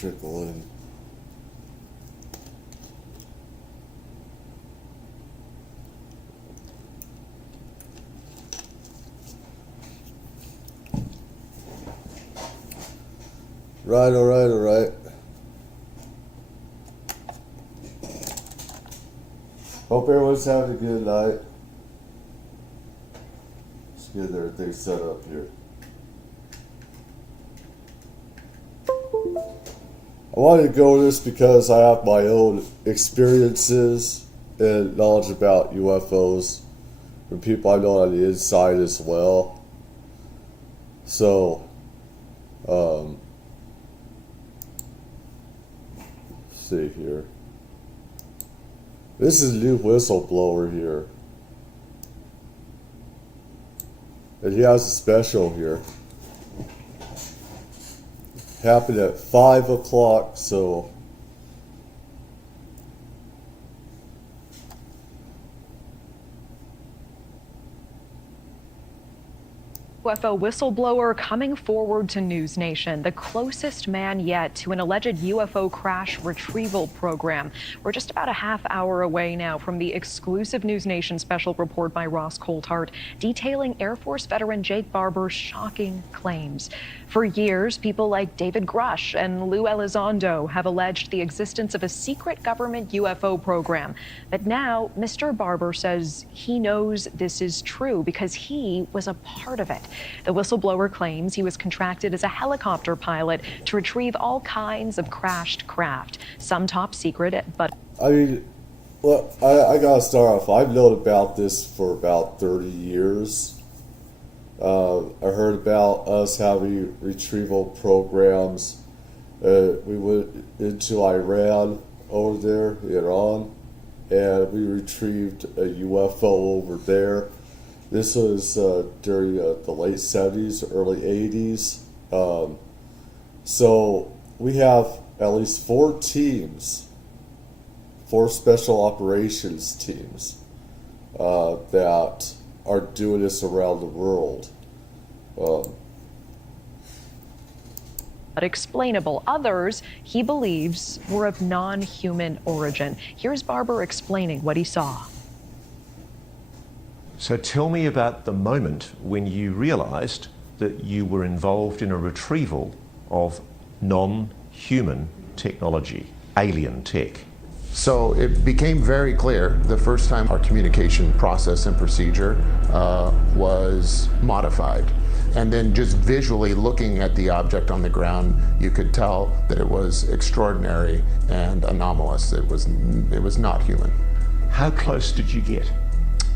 trickle in. Right, alright. Hope everyone's having a good night. Let's get everything set up here. I wanted to go over this because I have my own experiences and knowledge about UFOs from people I know on the inside as well. So, let's see here. This is a new Whistleblower here. And he has a special here. Happened at 5 o'clock, so UFO whistleblower coming forward to News Nation, the closest man yet to an alleged UFO crash retrieval program. We're just about a half hour away now from the exclusive News Nation special report by Ross Coulthart detailing Air Force veteran Jake Barber's shocking claims. For years, people like David Grush and Lou Elizondo have alleged the existence of a secret government UFO program. But now, Mr. Barber says he knows this is true because he was a part of it. The whistleblower claims he was contracted as a helicopter pilot to retrieve all kinds of crashed craft, some top secret, but... I mean, well, I gotta start off. I've known about this for about 30 years. I heard about us having retrieval programs. We went into Iran over there, Iran, and we retrieved a UFO over there. This was during the late 70s, early 80s. So we have at least 4 teams, 4 special operations teams that are doing this around the world. But explainable. Others, he believes, were of non-human origin. Here's Barber explaining what he saw. So tell me about the moment when you realized that you were involved in a retrieval of non-human technology, alien tech. So it became very clear the first time our communication process and procedure was modified. And then just visually looking at the object on the ground, you could tell that it was extraordinary and anomalous. It was not human. How close did you get?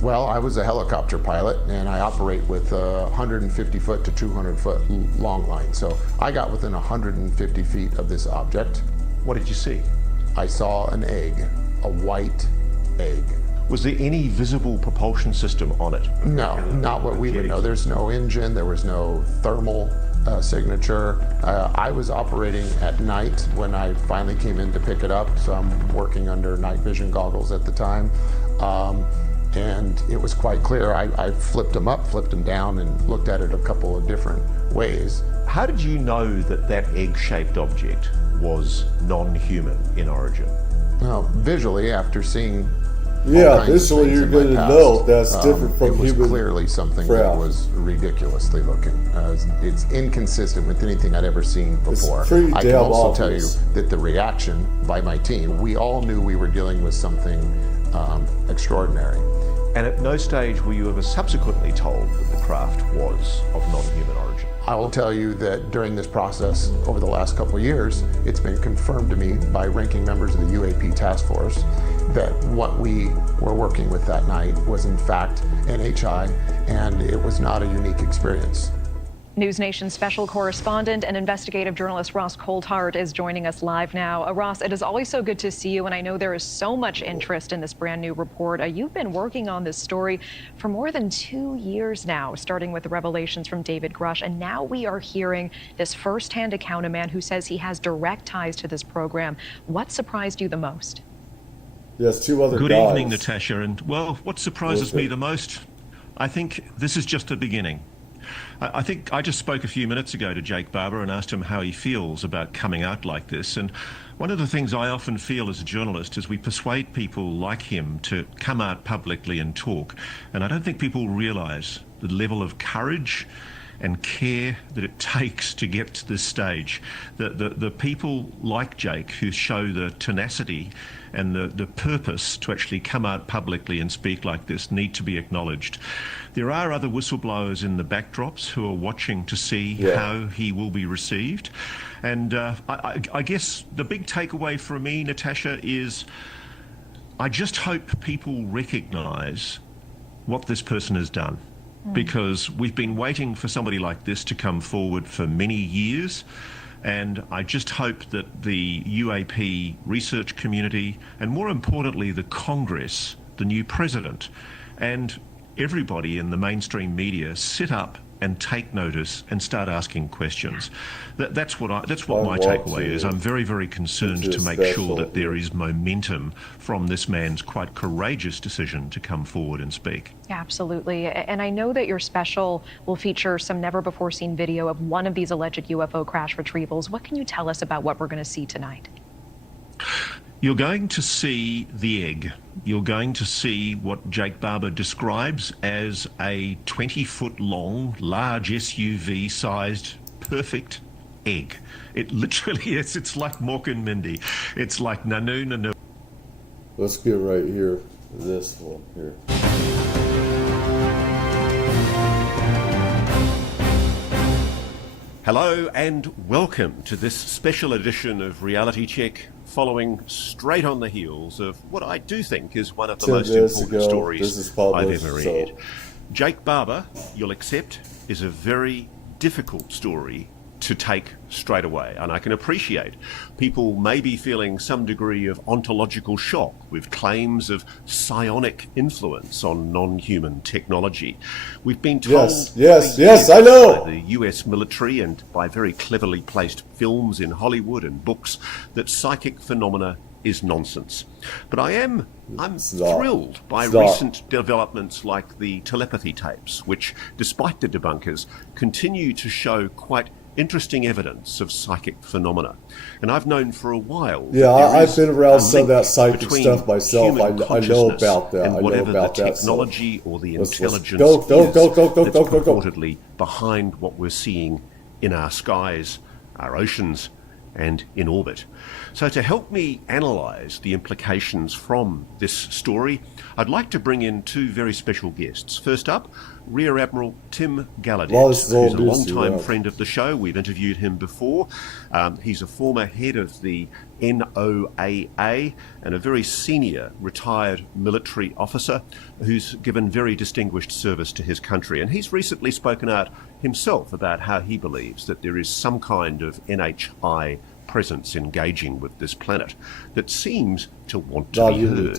Well, I was a helicopter pilot, and I operate with 150 foot to 200 foot long line. So I got within 150 feet of this object. What did you see? I saw an egg, a white egg. Was there any visible propulsion system on it? No, not what we would know. There's no engine, there was no thermal signature. I was operating at night when I finally came in to pick it up, so I'm working under night vision goggles at the time. And it was quite clear. I flipped them up, flipped them down, and looked at it a couple of different ways. How did you know that that egg-shaped object was non-human in origin? Well, visually, after seeing visually you're going to know that's different from human. It was clearly something that was ridiculously looking. It's inconsistent with anything I'd ever seen before. It's pretty I can damn also obvious. tell you that the reaction by my team, we all knew we were dealing with something extraordinary. And at no stage were you ever subsequently told that the craft was of non-human origin? I will tell you that during this process, over the last couple of years, it's been confirmed to me by ranking members of the UAP task force that what we were working with that night was in fact NHI, and it was not a unique experience. News Nation special correspondent and investigative journalist Ross Coulthart is joining us live now. Ross, it is always so good to see you, and I know there is so much interest in this brand new report. You've been working on this story for more than 2 years now, starting with the revelations from David Grush, and now we are hearing this firsthand account, a man who says he has direct ties to this program. What surprised you the most? Yes, 2 other Good guys. evening, Natasha, and well, what surprises me the most, I think this is just the beginning. I think I just spoke a few minutes ago to Jake Barber and asked him how he feels about coming out like this. And one of the things I often feel as a journalist is we persuade people like him to come out publicly and talk. And I don't think people realise the level of courage and care that it takes to get to this stage. The people like Jake who show the tenacity and the purpose to actually come out publicly and speak like this need to be acknowledged. There are other whistleblowers in the backdrops who are watching to see how he will be received. And I guess the big takeaway for me, Natasha, is I just hope people recognise what this person has done. Because we've been waiting for somebody like this to come forward for many years. And I just hope that the UAP research community, and more importantly, the Congress, the new president, and everybody in the mainstream media sit up and take notice and start asking questions. That's what my takeaway is. I'm very, very concerned to make sure that there is momentum from this man's quite courageous decision to come forward and speak. Absolutely. And I know that your special will feature some never-before-seen video of one of these alleged UFO crash retrievals. What can you tell us about what we're going to see tonight? You're going to see the egg. You're going to see what Jake Barber describes as a 20-foot long, large SUV-sized, perfect egg. It literally is. It's like Mork and Mindy. It's like Nanu. Let's get right here. This one here. Hello and welcome to this special edition of Reality Check, following straight on the heels of what I do think is one of the most important stories I've ever read. Jake Barber, you'll accept, is a very difficult story to take straight away, and I can appreciate people may be feeling some degree of ontological shock with claims of psionic influence on non-human technology. We've been told yes, I know, by the US military and by very cleverly placed films in Hollywood and books that psychic phenomena is nonsense. But I'm thrilled by recent developments like the telepathy tapes, which, despite the debunkers, continue to show quite interesting evidence of psychic phenomena. And I've known for a while. Yeah, I've been around some of that psychic stuff myself. I know about that. And whatever the technology or the intelligence is that's purportedly behind what we're seeing in our skies, our oceans, and in orbit. So to help me analyse the implications from this story, I'd like to bring in two very special guests. First up, Rear Admiral Tim Gallaudet, who's a long-time friend of the show. We've interviewed him before. He's a former head of the NOAA and a very senior retired military officer who's given very distinguished service to his country. And he's recently spoken out himself about how he believes that there is some kind of NHI presence engaging with this planet that seems to want to be heard.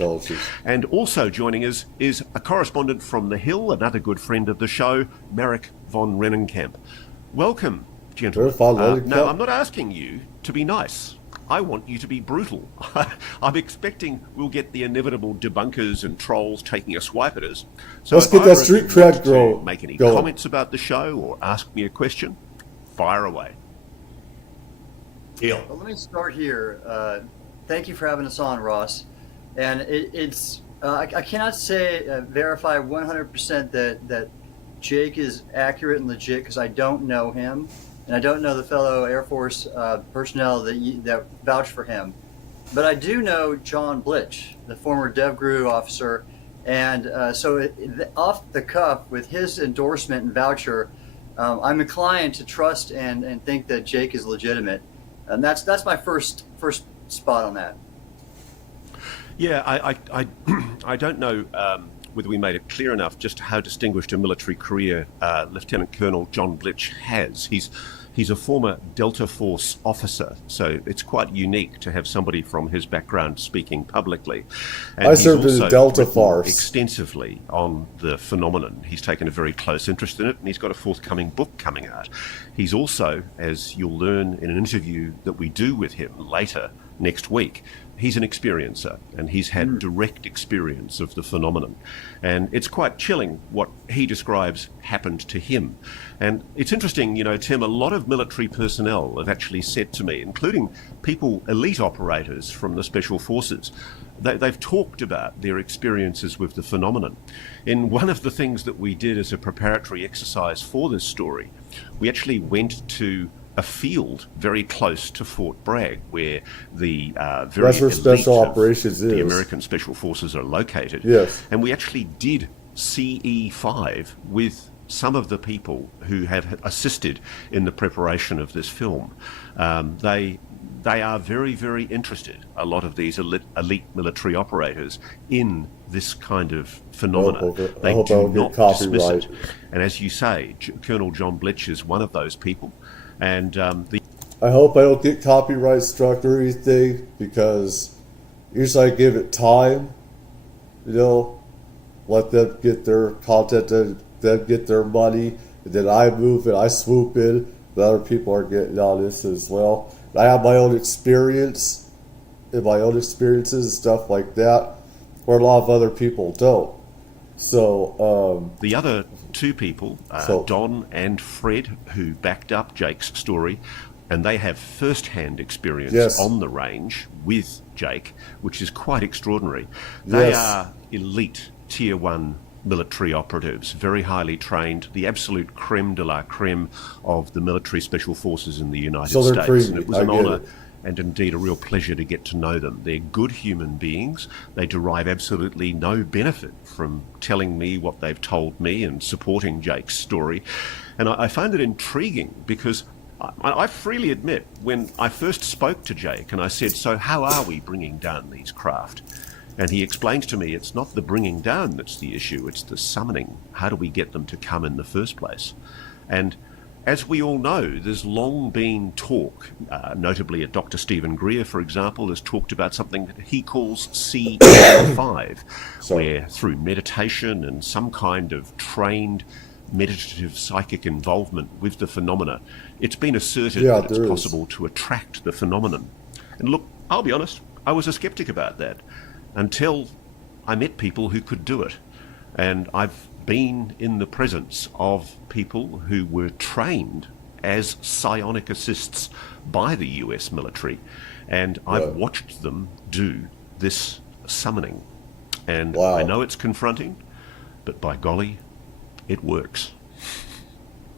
And also joining us is a correspondent from The Hill, another good friend of the show, Marek von Rennenkamp. Welcome, gentlemen. Now, I'm not asking you to be nice. I want you to be brutal. I'm expecting we'll get the inevitable debunkers and trolls taking a swipe at us. So let's get that street cred going. Make any comments about the show or ask me a question, fire away. Well, let me start here. Thank you for having us on, Ross. And I cannot verify 100% that Jake is accurate and legit because I don't know him, and I don't know the fellow Air Force personnel that vouch for him. But I do know John Blitch, the former DevGru officer, and so off the cuff with his endorsement and voucher, I'm inclined to trust and think that Jake is legitimate. And that's my first spot on that. Yeah, I don't know whether we made it clear enough just how distinguished a military career Lieutenant Colonel John Blitch has. He's a former Delta Force officer, so it's quite unique to have somebody from his background speaking publicly. And I served in the Delta Force extensively on the phenomenon. He's taken a very close interest in it, and he's got a forthcoming book coming out. He's also, as you'll learn in an interview that we do with him later next week, he's an experiencer, and he's had direct experience of the phenomenon. And it's quite chilling what he describes happened to him. And it's interesting, Tim, a lot of military personnel have actually said to me, including people, elite operators from the Special Forces, they've talked about their experiences with the phenomenon. In one of the things that we did as a preparatory exercise for this story, we actually went to a field very close to Fort Bragg, where the very That's where elite Special of Operations the is. American Special Forces are located. Yes. And we actually did CE5 with some of the people who have assisted in the preparation of this film. They are very, very interested, a lot of these elite military operators, in this kind of phenomena. I hope I don't get copyright. it. And as you say, Colonel John Blitch is one of those people. And I hope I don't get copyright struck or anything, because usually I give it time, let them get their content, them get their money, and then I move and I swoop in. The other people are getting on this as well. I have my own experience, and my own experiences and stuff like that, where a lot of other people don't. So the other two people, Don and Fred, who backed up Jake's story, and they have first-hand experience on the range with Jake, which is quite extraordinary. They are elite Tier 1 military operatives, very highly trained, the absolute creme de la creme of the military special forces in the United States. And it was an honour and indeed a real pleasure to get to know them. They're good human beings. They derive absolutely no benefit from telling me what they've told me and supporting Jake's story. And I find it intriguing because I freely admit, when I first spoke to Jake and I said, so how are we bringing down these craft? And he explained to me it's not the bringing down that's the issue, it's the summoning. How do we get them to come in the first place? And as we all know, there's long been talk, notably at Dr. Stephen Greer, for example, has talked about something that he calls C5, where through meditation and some kind of trained meditative psychic involvement with the phenomena, it's been asserted that it's possible to attract the phenomenon. And look, I'll be honest, I was a skeptic about that until I met people who could do it. And I've been in the presence of people who were trained as psionic assists by the US military, and I've watched them do this summoning. And I know it's confronting, but by golly, it works.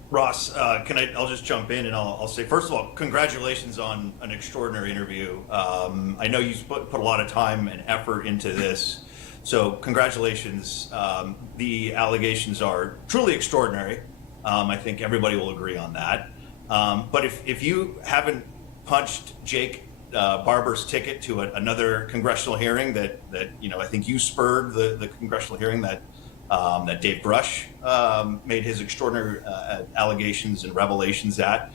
Ross, I'll just jump in and I'll say, first of all, congratulations on an extraordinary interview. I know you put a lot of time and effort into this, so congratulations. The allegations are truly extraordinary. I think everybody will agree on that. But if you haven't punched Jake Barber's ticket to another congressional hearing that I think you spurred the congressional hearing that Dave Brush made his extraordinary allegations and revelations at.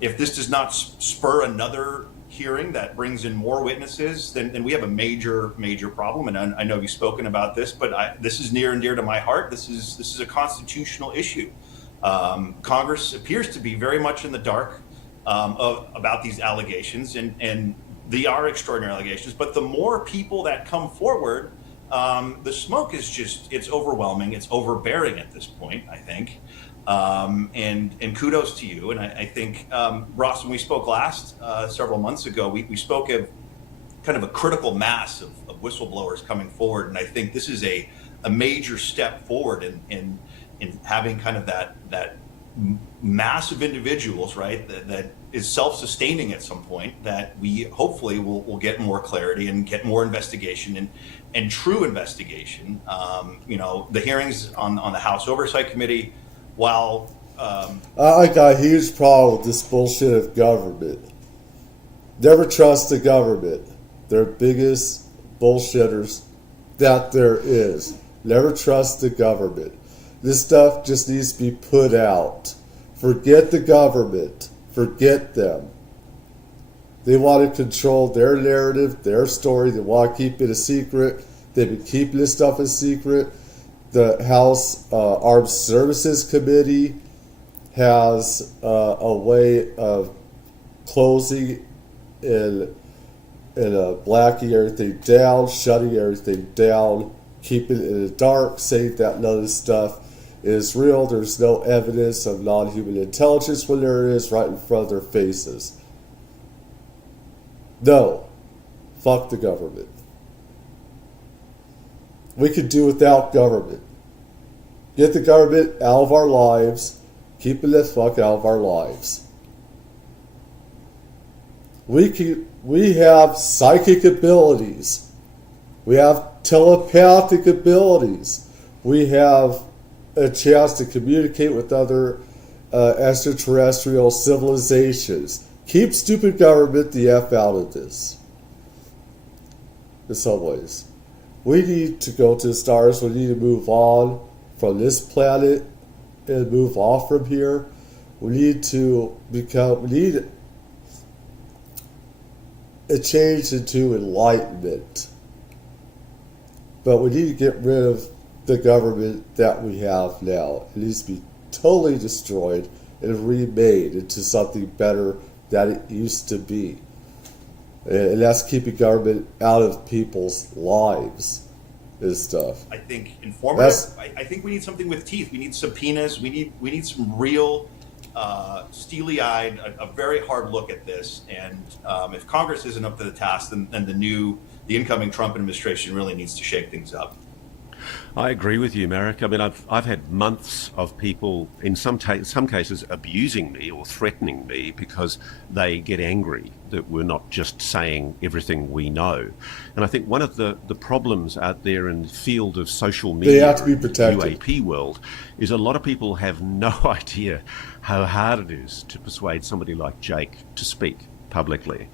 If this does not spur another hearing that brings in more witnesses, then we have a major problem. And I know you've spoken about this, but this is near and dear to my heart. This is a constitutional issue. Congress appears to be very much in the dark about these allegations, and they are extraordinary allegations. But the more people that come forward, the smoke is it's overwhelming. It's overbearing at this point, I think. And kudos to you. And I think, Ross, when we spoke last, several months ago, we spoke of kind of a critical mass of whistleblowers coming forward. And I think this is a major step forward in having kind of that mass of individuals, right, that is self-sustaining at some point, that we hopefully will get more clarity and get more investigation and true investigation. The hearings on the House Oversight Committee, while I got a huge problem with this bullshit of government. Never trust the government. They're the biggest bullshitters that there is. Never trust the government. This stuff just needs to be put out. Forget the government. Forget them. They want to control their narrative, their story. They want to keep it a secret. They've been keeping this stuff a secret. The House Armed Services Committee has a way of closing and blacking everything down, shutting everything down, keeping it in the dark, saying that none of this stuff is real. There's no evidence of non-human intelligence when there is right in front of their faces. No. Fuck the government. We could do without government. Get the government out of our lives. Keep it the fuck out of our lives. We have psychic abilities. We have telepathic abilities. We have a chance to communicate with other extraterrestrial civilizations. Keep stupid government the F out of this. In some ways. We need to go to the stars. We need to move on from this planet and move off from here. We need a change into enlightenment. But we need to get rid of the government that we have now. It needs to be totally destroyed and remade into something better than it used to be. And that's keeping government out of people's lives and stuff. I think informative. I think we need something with teeth. We need subpoenas. We need some real steely-eyed, a very hard look at this. And if Congress isn't up to the task, then the incoming Trump administration really needs to shake things up. I agree with you, Merrick. I mean, I've had months of people, in some cases, abusing me or threatening me because they get angry that we're not just saying everything we know. And I think one of the problems out there in the field of social media, they have to be protected. UAP world, is a lot of people have no idea how hard it is to persuade somebody like Jake to speak publicly.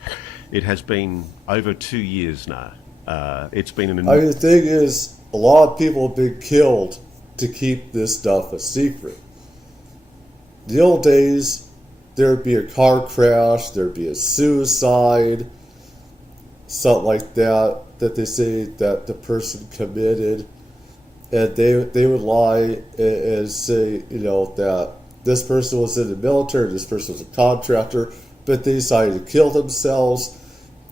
It has been over 2 years now. It's been an... I mean, the thing is, a lot of people have been killed to keep this stuff a secret. The old days, there'd be a car crash, there'd be a suicide, something like that they say that the person committed, and they would lie and say, that this person was in the military, this person was a contractor, but they decided to kill themselves,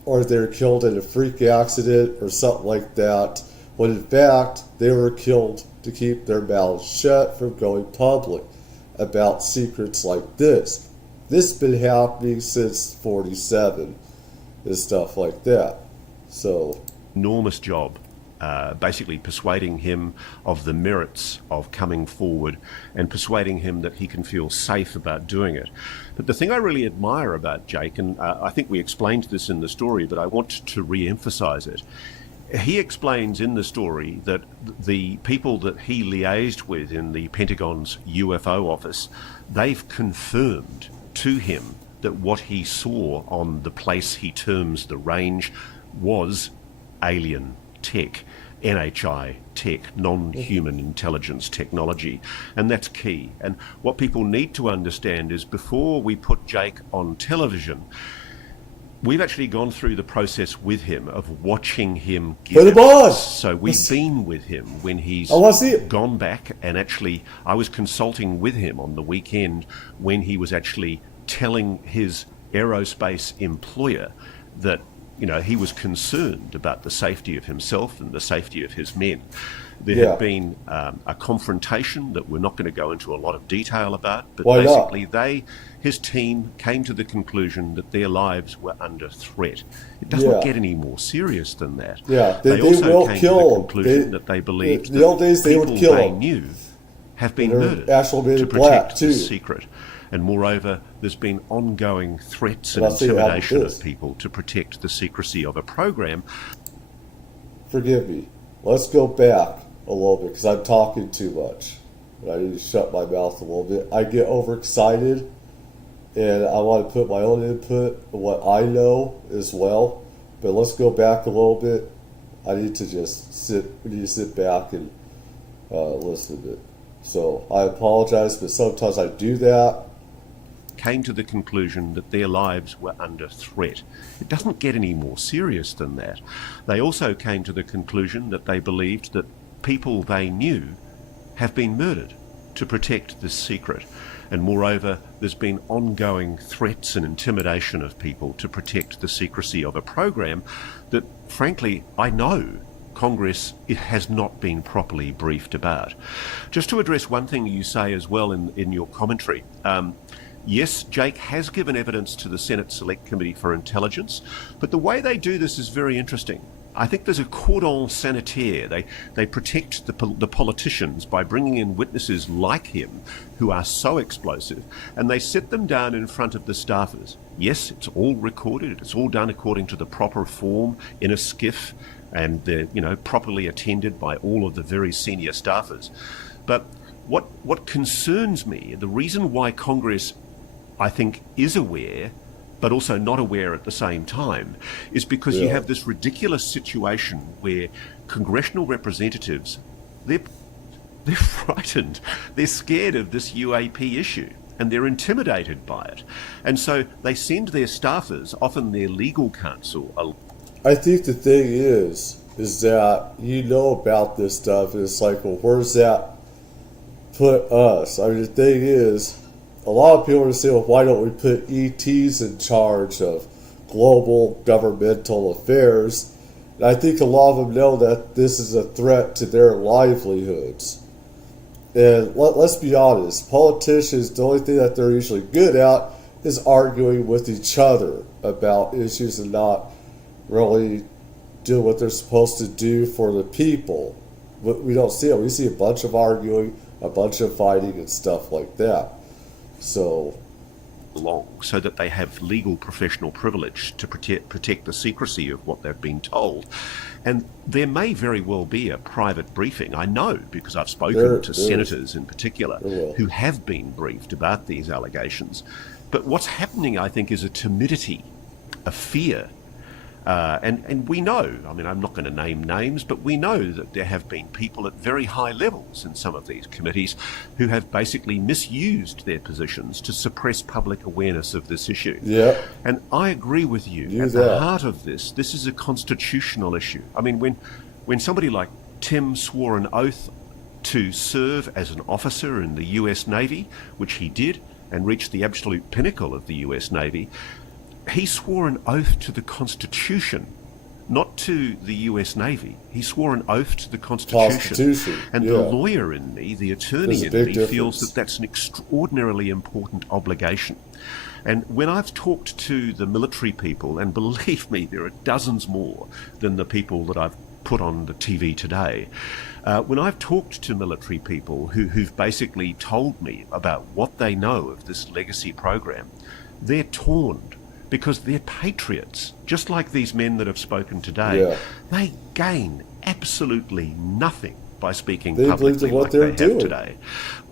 or they were killed in a freak accident or something like that, when in fact they were killed to keep their mouths shut from going public about secrets like this. This has been happening since 47 and stuff like that. So, enormous job basically persuading him of the merits of coming forward and persuading him that he can feel safe about doing it. But the thing I really admire about Jake, and I think we explained this in the story, but I want to re-emphasize it. He explains in the story that the people that he liaised with in the Pentagon's UFO office, they've confirmed to him that what he saw on the place he terms the range was alien tech, NHI tech, non-human intelligence technology, and that's key. And what people need to understand is before we put Jake on television, we've actually gone through the process with him of watching him give evidence. So we've been with him when he's gone back, and actually I was consulting with him on the weekend when he was actually telling his aerospace employer that he was concerned about the safety of himself and the safety of his men. There had been a confrontation that we're not going to go into a lot of detail about, but basically his team came to the conclusion that their lives were under threat. It doesn't get any more serious than that. Yeah, they also came to the conclusion that they believed that the old days they would kill them. Knew have been murdered to protect the secret. And moreover, there's been ongoing threats and intimidation of people to protect the secrecy of a program. Forgive me. Let's go back a little bit because I'm talking too much. I need to shut my mouth a little bit. I get overexcited, and I want to put my own input on what I know as well. But let's go back a little bit. I need to just sit back and listen to it. So I apologize, but sometimes I do that. Came to the conclusion that their lives were under threat. It doesn't get any more serious than that. They also came to the conclusion that they believed that people they knew have been murdered to protect this secret. And moreover, there's been ongoing threats and intimidation of people to protect the secrecy of a program that, frankly, I know Congress, it has not been properly briefed about. Just to address one thing you say as well in your commentary, yes, Jake has given evidence to the Senate Select Committee for Intelligence, but the way they do this is very interesting. I think there's a cordon sanitaire. They protect the politicians by bringing in witnesses like him who are so explosive, and they sit them down in front of the staffers. Yes, it's all recorded. It's all done according to the proper form in a skiff, and they're properly attended by all of the very senior staffers. But what concerns me, the reason why Congress, I think, is aware but also not aware at the same time, is because you have this ridiculous situation where congressional representatives, they're frightened, they're scared of this UAP issue, and they're intimidated by it. And so they send their staffers, often their legal counsel. I think the thing is that you know about this stuff, and it's like, well, where's that put us? I mean, the thing is, a lot of people are saying, well, why don't we put ETs in charge of global governmental affairs? And I think a lot of them know that this is a threat to their livelihoods. And let's be honest, politicians, the only thing that they're usually good at is arguing with each other about issues and not really doing what they're supposed to do for the people. But we don't see it. We see a bunch of arguing, a bunch of fighting and stuff like that. So that they have legal professional privilege to protect the secrecy of what they've been told. And there may very well be a private briefing. I know, because I've spoken to senators in particular who have been briefed about these allegations. But what's happening, I think, is a timidity, a fear. And we know, I mean, I'm not going to name names, but we know that there have been people at very high levels in some of these committees who have basically misused their positions to suppress public awareness of this issue. Yeah. And I agree with you. At the heart of this is a constitutional issue. I mean, when somebody like Tim swore an oath to serve as an officer in the US Navy, which he did, and reached the absolute pinnacle of the US Navy, he swore an oath to the Constitution, not to the US Navy. He swore an oath to the Constitution. And the lawyer in me, the attorney in me, feels that that's an extraordinarily important obligation. And when I've talked to the military people, and believe me, there are dozens more than the people that I've put on the TV today, when I've talked to military people who've basically told me about what they know of this legacy program, they're torn. Because they're patriots, just like these men that have spoken today. They gain absolutely nothing by speaking publicly like they have today.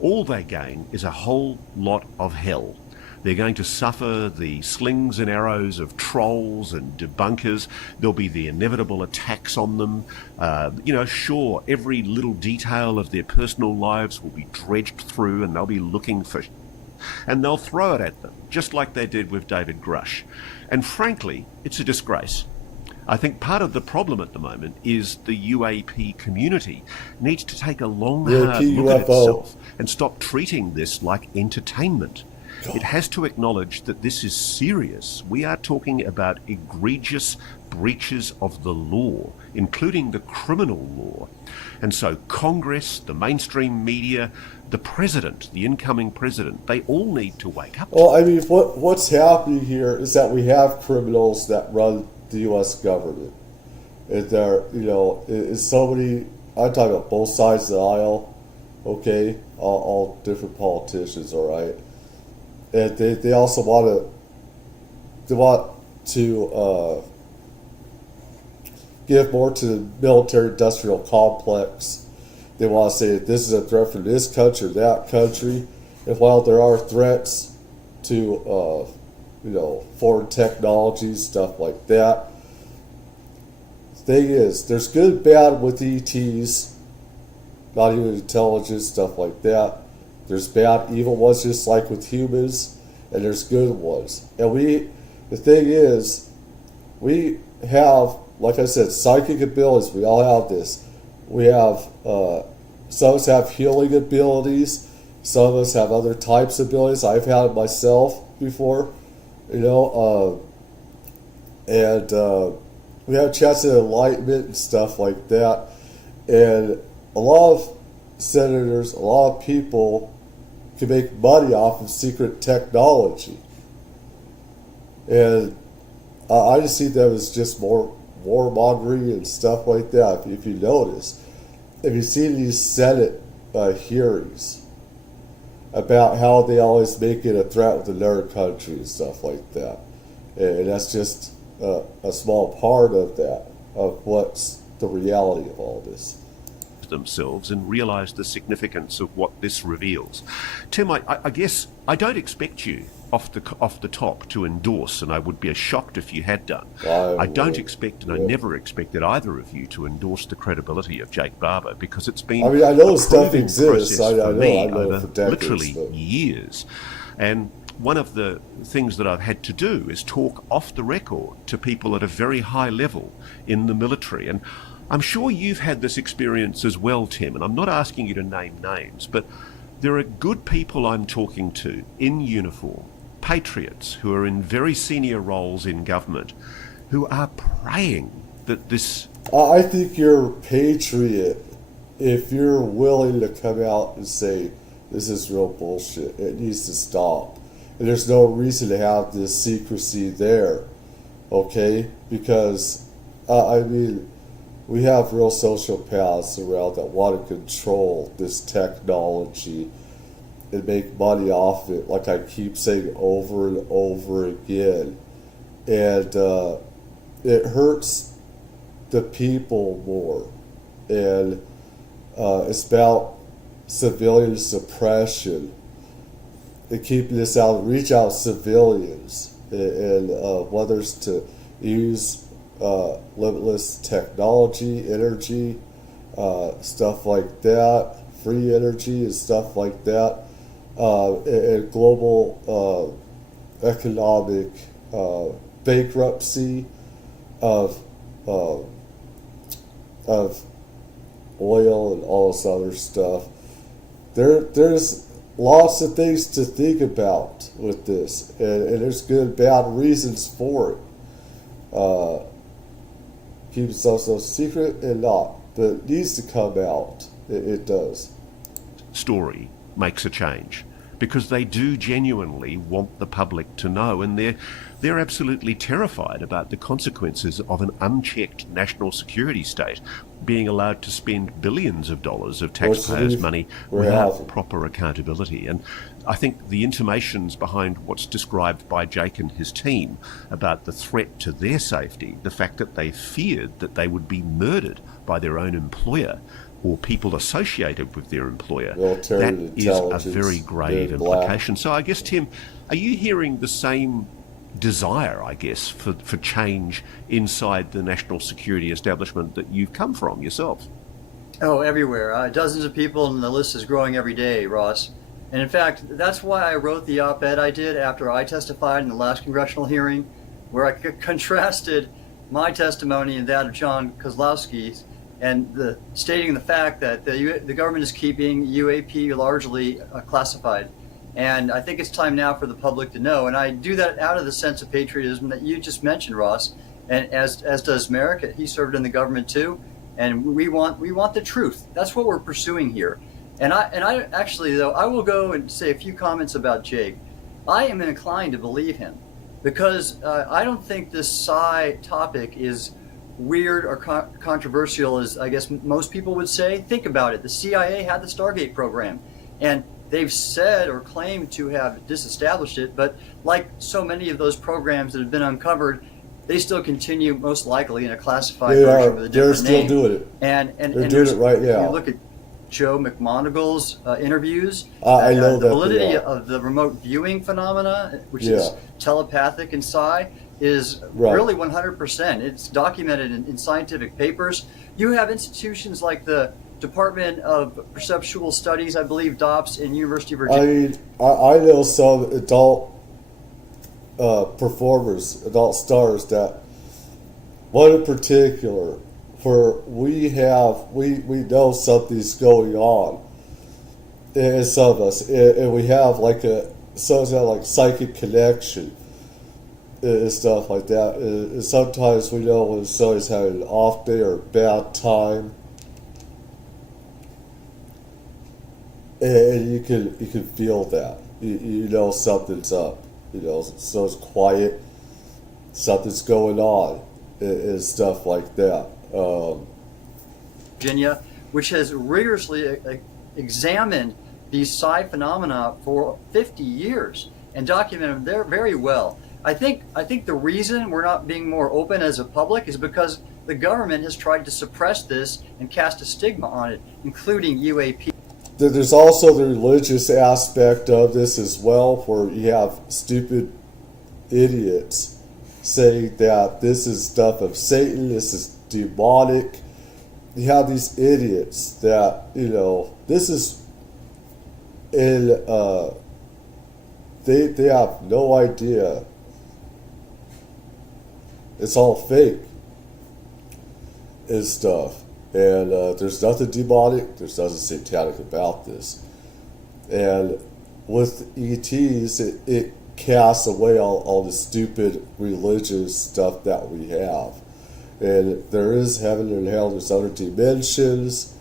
All they gain is a whole lot of hell. They're going to suffer the slings and arrows of trolls and debunkers. There'll be the inevitable attacks on them. Sure, every little detail of their personal lives will be dredged through, and they'll be looking for... and they'll throw it at them, just like they did with David Grush. And frankly, it's a disgrace. I think part of the problem at the moment is the UAP community needs to take a long, hard look at itself and stop treating this like entertainment. It has to acknowledge that this is serious. We are talking about egregious breaches of the law, including the criminal law. And so Congress, the mainstream media, the president, the incoming president, they all need to wake up. Well, I mean, what's happening here is that we have criminals that run the U.S. government. And there, is somebody, I'm talking about both sides of the aisle, okay? All different politicians, all right? And they also want to give more to the military-industrial complex. They want to say that this is a threat from this country or that country. And while there are threats to, foreign technologies, stuff like that, the thing is, there's good and bad with ETs, not even intelligence, stuff like that. There's bad, evil ones, just like with humans, and there's good ones. And the thing is, we have, like I said, psychic abilities. We all have this. We have, some of us have healing abilities, Some of us have other types of abilities. I've had it myself before, and we have chats of enlightenment and stuff like that. And a lot of senators, a lot of people can make money off of secret technology. And I just see them as just more warmongering and stuff like that. If you notice, if you see these Senate hearings about how they always make it a threat with another country and stuff like that, and that's just a small part of that, of what's the reality of all this. Themselves and realize the significance of what this reveals. Tim, I guess I don't expect you off the top to endorse, and I would be shocked if you had done. I don't expect, and I never expected either of you to endorse the credibility of Jake Barber, because it's been I know a stuff proving exists. process for me I know over for decades, literally but years. And one of the things that I've had to do is talk off the record to people at a very high level in the military. And I'm sure you've had this experience as well, Tim, and I'm not asking you to name names, but there are good people I'm talking to in uniform, patriots who are in very senior roles in government, who are praying that this... I think you're a patriot if you're willing to come out and say, this is real bullshit, it needs to stop. And there's no reason to have this secrecy there, okay? Because, we have real sociopaths around that want to control this technology and make money off it, like I keep saying over and over again. And it hurts the people more. And it's about civilian suppression and keeping this out, reach out civilians, and whether it's to use limitless technology, energy, stuff like that, free energy and stuff like that, and global economic bankruptcy of oil and all this other stuff. There's lots of things to think about with this, and there's good and bad reasons for it. Keep it so secret and not, but it needs to come out. It does. Story makes a change, because they do genuinely want the public to know, and they're absolutely terrified about the consequences of an unchecked national security state being allowed to spend billions of dollars of taxpayers' money without proper accountability. And I think the intimations behind what's described by Jake and his team about the threat to their safety, the fact that they feared that they would be murdered by their own employer or people associated with their employer, that is a very grave implication. So I guess, Tim, are you hearing the same desire, I guess, for change inside the national security establishment that you've come from yourself? Oh, everywhere. Dozens of people, and the list is growing every day, Ross. And in fact, that's why I wrote the op-ed I did after I testified in the last congressional hearing, where I contrasted my testimony and that of John Kozlowski's, and stating the fact that the government is keeping UAP largely classified. And I think it's time now for the public to know. And I do that out of the sense of patriotism that you just mentioned, Ross. And as does Merrick. He served in the government too. And we want the truth. That's what we're pursuing here. And I actually, though, I will go and say a few comments about Jake. I am inclined to believe him, because I don't think this psi topic is weird or controversial, as I guess most people would say. Think about it. The CIA had the Stargate program, and they've said or claimed to have disestablished it, but like so many of those programs that have been uncovered, they still continue, most likely, in a classified version with a different name. They're still doing it. And they're doing it right now. If you look at Joe McMonigal's interviews, I know the that validity of the remote viewing phenomena, which is telepathic in psi, is really 100%. It's documented in scientific papers. You have institutions like the Department of Perceptual Studies, I believe, DOPS, in University of Virginia. I know some adult performers, adult stars, that one in particular, where we know something's going on, and some of us, and we have like some of that like psychic connection and stuff like that. And sometimes we know when somebody's having an off day or a bad time, and you can feel that. You know something's up. You know, so it's quiet. Something's going on, and stuff like that. Virginia, which has rigorously examined these psi phenomena for 50 years and documented them there very well. I think the reason we're not being more open as a public is because the government has tried to suppress this and cast a stigma on it, including UAP. There's also the religious aspect of this as well, where you have stupid idiots saying that this is stuff of Satan, this is demonic. You have these idiots that, you know, this is in, they have no idea. It's all fake and stuff. And there's nothing demonic, there's nothing satanic about this. And with ETs, it casts away all the stupid religious stuff that we have. And there is heaven and hell, there's other dimensions.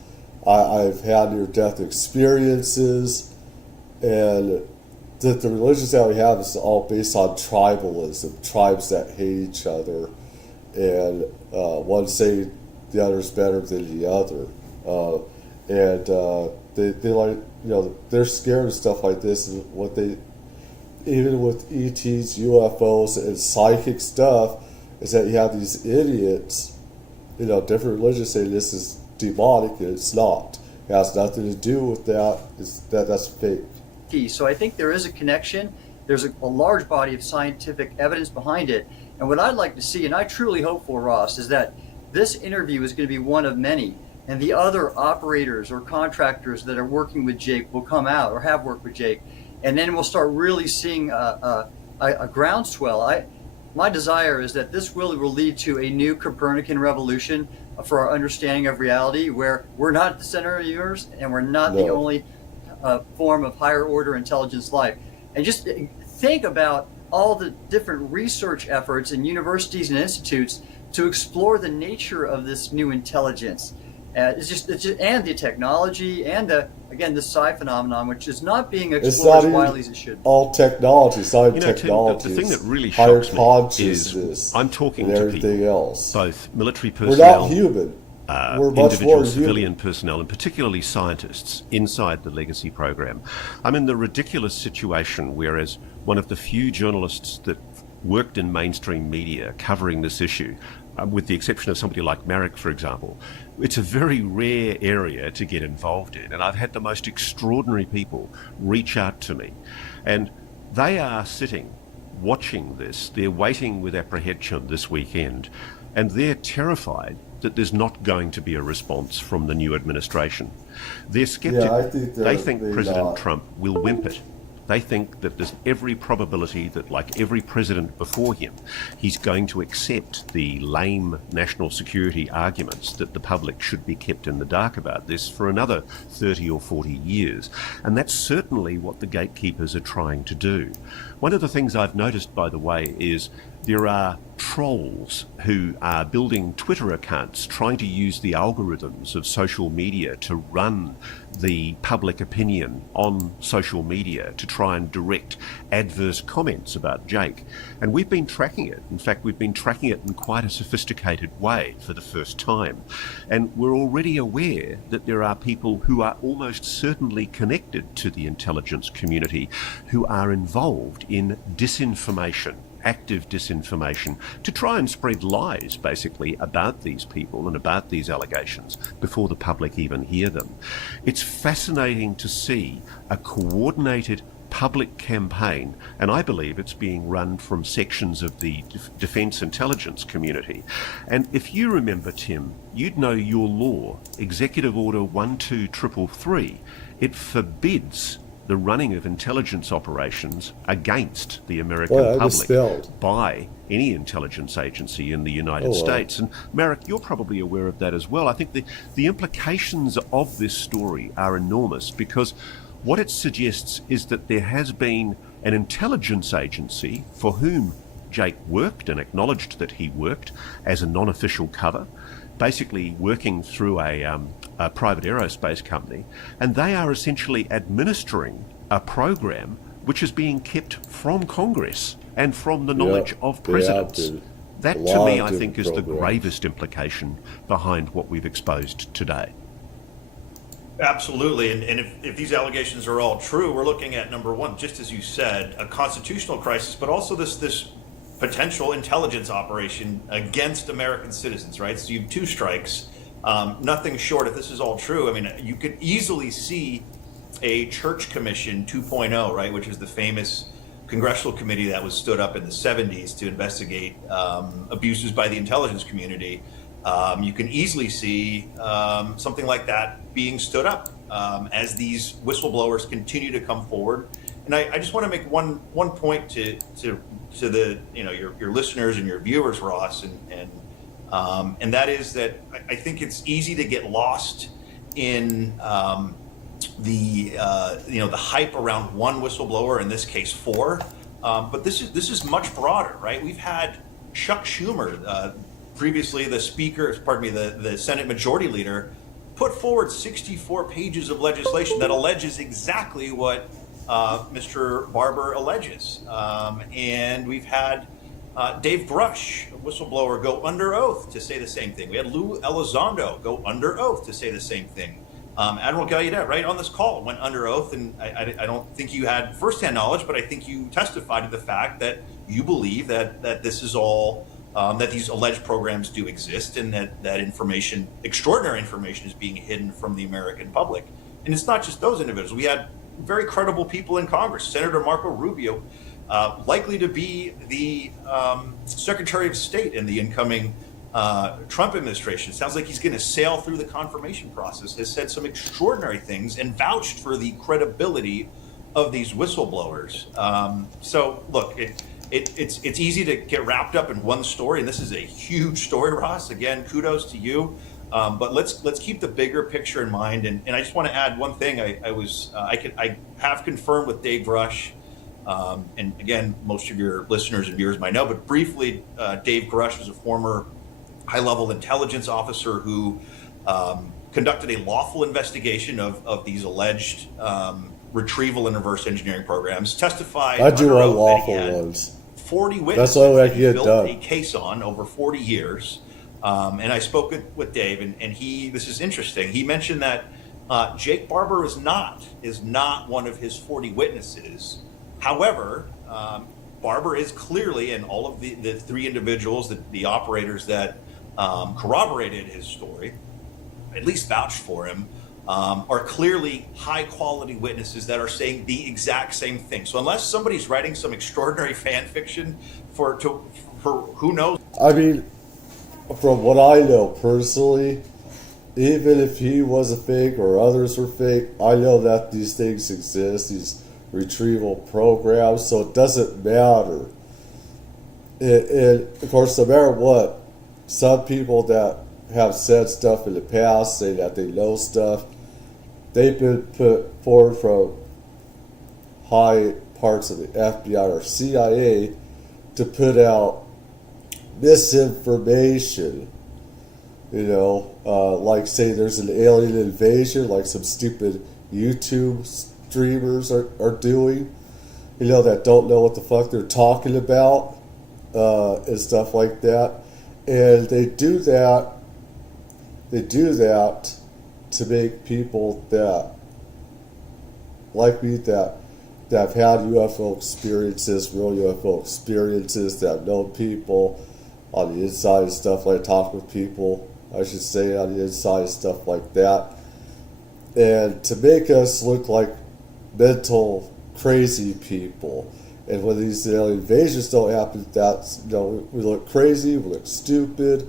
I've had near-death experiences. And the religions that we have is all based on tribalism, tribes that hate each other. And one say the other's better than the other. And they like, you know, they're scared of stuff like this. And what they, even with ETs, UFOs, and psychic stuff, is that you have these idiots, you know, different religions say this is demonic, and it's not. It has nothing to do with that. That's fake. So I think there is a connection. There's a large body of scientific evidence behind it. And what I'd like to see, and I truly hope for, Ross, is that this interview is going to be one of many, and the other operators or contractors that are working with Jake will come out or have worked with Jake, and then we'll start really seeing a groundswell. My desire is that this will lead to a new Copernican revolution for our understanding of reality, where we're not at the center of the universe and we're not the only form of higher order intelligence life. And just think about all the different research efforts in universities and institutes to explore the nature of this new intelligence. It's just and the technology and the psi phenomenon, which is not being explored as widely as it should be. All technology, science, technology. Tim, the thing that really higher shocks consciousness is I'm talking and to everything people, else. both military We're personnel, not human. We're much individual more civilian human. personnel, and particularly scientists inside the Legacy program. I'm in the ridiculous situation whereas one of the few journalists that worked in mainstream media covering this issue, with the exception of somebody like Marek, for example, it's a very rare area to get involved in. And I've had the most extraordinary people reach out to me. And they are sitting, watching this. They're waiting with apprehension this weekend. And they're terrified that there's not going to be a response from the new administration. They're skeptical. Yeah, I think they think President not. Trump will wimp it. They think that there's every probability that, like every president before him, he's going to accept the lame national security arguments that the public should be kept in the dark about this for another 30 or 40 years. And that's certainly what the gatekeepers are trying to do. One of the things I've noticed, by the way, is there are trolls who are building Twitter accounts trying to use the algorithms of social media to run the public opinion on social media to try and direct adverse comments about Jake. And we've been tracking it. In fact, we've been tracking it in quite a sophisticated way for the first time. And we're already aware that there are people who are almost certainly connected to the intelligence community who are involved in disinformation, active disinformation, to try and spread lies, basically, about these people and about these allegations before the public even hear them. It's fascinating to see a coordinated public campaign, and I believe it's being run from sections of the defence intelligence community. And if you remember, Tim, you'd know your law, Executive Order 12333, it forbids the running of intelligence operations against the American public by any intelligence agency in the United States. And Marek, you're probably aware of that as well. I think the implications of this story are enormous, because What it suggests is that there has been an intelligence agency for whom Jake worked and acknowledged that he worked as a non-official cover, basically working through a private aerospace company, and they are essentially administering a program which is being kept from Congress and from the knowledge of presidents. That, to me, I think, is the gravest implication behind what we've exposed today. Absolutely, and if these allegations are all true, we're looking at, number one, just as you said, a constitutional crisis, but also this potential intelligence operation against American citizens, right? So you have two strikes, nothing short, if this is all true. I mean, you could easily see a Church Commission 2.0, right, which is the famous congressional committee that was stood up in the 70s to investigate abuses by the intelligence community. You can easily see something like that being stood up as these whistleblowers continue to come forward. And I just want to make one point to the your listeners and your viewers, Ross, and that is that I think it's easy to get lost in the hype around one whistleblower, in this case four, but this is much broader, right? We've had Chuck Schumer, previously the Senate Majority Leader, put forward 64 pages of legislation that alleges exactly what Mr. Barber alleges, and we've had Dave Grush, a whistleblower, go under oath to say the same thing. We had Lou Elizondo go under oath to say the same thing. Admiral Gallaudet, right on this call, went under oath, and I don't think you had firsthand knowledge, but I think you testified to the fact that you believe that this is all, that these alleged programs do exist, and that information, extraordinary information, is being hidden from the American public. And it's not just those individuals. We had very credible people in Congress. Senator Marco Rubio, likely to be the Secretary of State in the incoming Trump administration. Sounds like he's going to sail through the confirmation process, has said some extraordinary things and vouched for the credibility of these whistleblowers. So look, it's easy to get wrapped up in one story, and this is a huge story, Ross. Again, kudos to you. But let's keep the bigger picture in mind. And I just want to add one thing. I have confirmed with Dave Grush, and again, most of your listeners and viewers might know, but briefly, Dave Grush was a former high-level intelligence officer who conducted a lawful investigation of these alleged retrieval and reverse engineering programs. Testified. I do unlawful ones. 40 witnesses. That's all I can get built done. A case on over 40 years. And I spoke with Dave, and this is interesting. He mentioned that Jake Barber is not one of his 40 witnesses. However, Barber is clearly, and all of the three individuals, the operators that corroborated his story, at least vouched for him, are clearly high-quality witnesses that are saying the exact same thing. So unless somebody's writing some extraordinary fan fiction for who knows. I mean, from what I know personally, even if he was a fake or others were fake, I know that these things exist, these retrieval programs, so it doesn't matter. And of course, no matter what, some people that have said stuff in the past, say that they know stuff, they've been put forward from high parts of the FBI or CIA to put out misinformation. Like say there's an alien invasion, like some stupid YouTube streamers are doing, that don't know what the fuck they're talking about, and stuff like that. And they do that to make people that, like me, that have had UFO experiences, real UFO experiences, that have known people on the inside and stuff, like talk with people, I should say, on the inside and stuff like that. And to make us look like mental crazy people. And when these alien invasions don't happen, that's, we look crazy, we look stupid.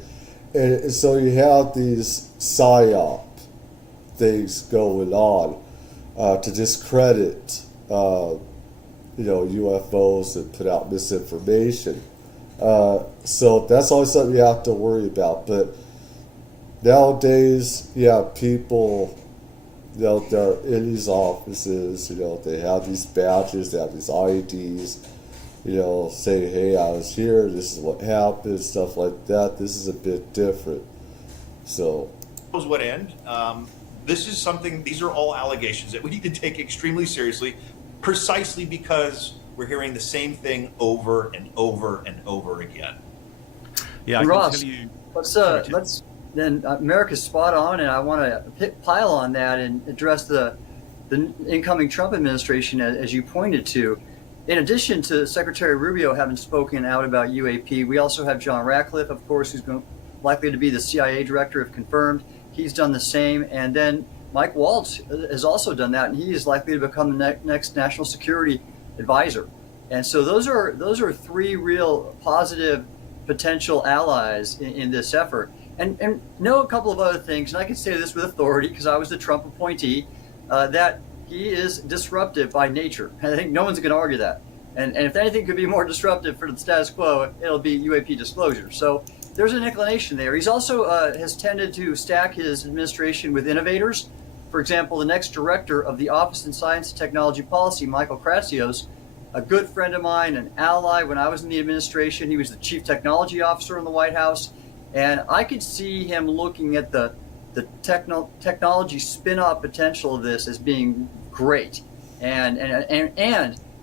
And so you have these psyop things going on to discredit, UFOs and put out misinformation. So that's always something you have to worry about. But nowadays, you have people they're in these offices, they have these badges, they have these IDs, saying, hey, I was here, this is what happened, stuff like that. This is a bit different. So, knows what end. This is something, these are all allegations that we need to take extremely seriously, precisely because we're hearing the same thing over and over and over again. Yeah, I Ross, can tell you. let's then America's spot on, and I want to pile on that and address the incoming Trump administration, as you pointed to. In addition to Secretary Rubio having spoken out about UAP, we also have John Ratcliffe, of course, who's likely to be the CIA director if confirmed. He's done the same, and then Mike Waltz has also done that, and he is likely to become the next national security advisor. And so those are three real positive potential allies in this effort. And know a couple of other things, and I can say this with authority because I was the Trump appointee, that he is disruptive by nature. I think no one's going to argue that. And if anything could be more disruptive for the status quo, it'll be UAP disclosure. So there's an inclination there. He's also has tended to stack his administration with innovators. For example, the next director of the Office in Science and Technology Policy, Michael Kratsios, a good friend of mine, an ally when I was in the administration. He was the chief technology officer in the White House. And I could see him looking at the technology spin-off potential of this as being great. And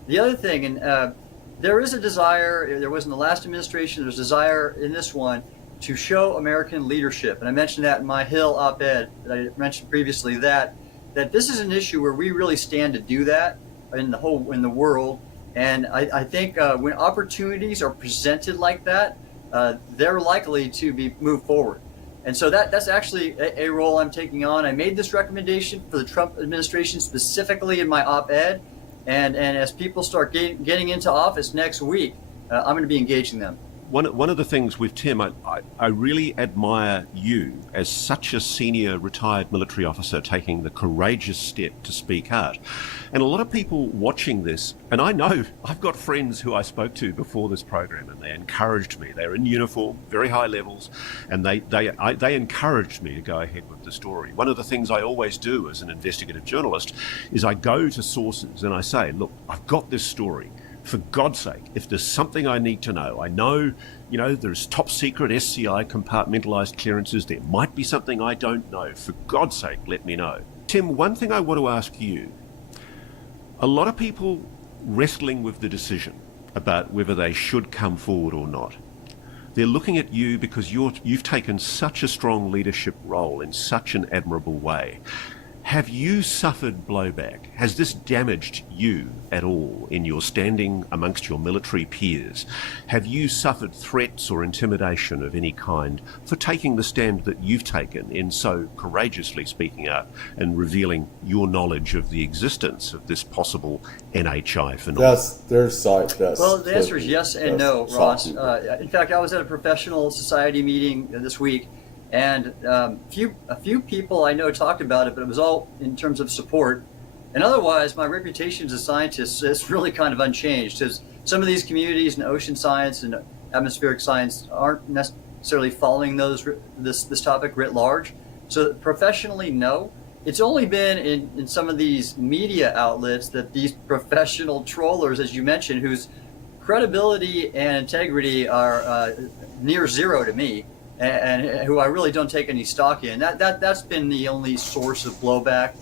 the other thing, and there is a desire, there was in the last administration, there's a desire in this one to show American leadership. And I mentioned that in my Hill op-ed that I mentioned previously, that this is an issue where we really stand to do that in the world. And I think when opportunities are presented like that, they're likely to be moved forward. And so that's actually a role I'm taking on. I made this recommendation for the Trump administration specifically in my op-ed. And as people start getting into office next week, I'm going to be engaging them. One of the things with Tim, I really admire you as such a senior retired military officer taking the courageous step to speak out. And a lot of people watching this, and I know I've got friends who I spoke to before this program, and they encouraged me. They're in uniform, very high levels, and they encouraged me to go ahead with the story. One of the things I always do as an investigative journalist is I go to sources and I say, look, I've got this story. For God's sake, if there's something I need to know, I know, there's top secret SCI compartmentalized clearances. There might be something I don't know. For God's sake, let me know. Tim, one thing I want to ask you, a lot of people wrestling with the decision about whether they should come forward or not. They're looking at you because you've taken such a strong leadership role in such an admirable way. Have you suffered blowback? Has this damaged you at all in your standing amongst your military peers? Have you suffered threats or intimidation of any kind for taking the stand that you've taken in so courageously speaking out and revealing your knowledge of the existence of this possible NHI phenomenon? That's their side. Well, the answer is yes and no, Ross. In fact, I was at a professional society meeting this week, and a few people I know talked about it, but it was all in terms of support. And otherwise, my reputation as a scientist is really kind of unchanged, because some of these communities in ocean science and atmospheric science aren't necessarily following this topic writ large. So professionally, no. It's only been in some of these media outlets that these professional trollers, as you mentioned, whose credibility and integrity are near zero to me, and who I really don't take any stock in. That's been the only source of blowback,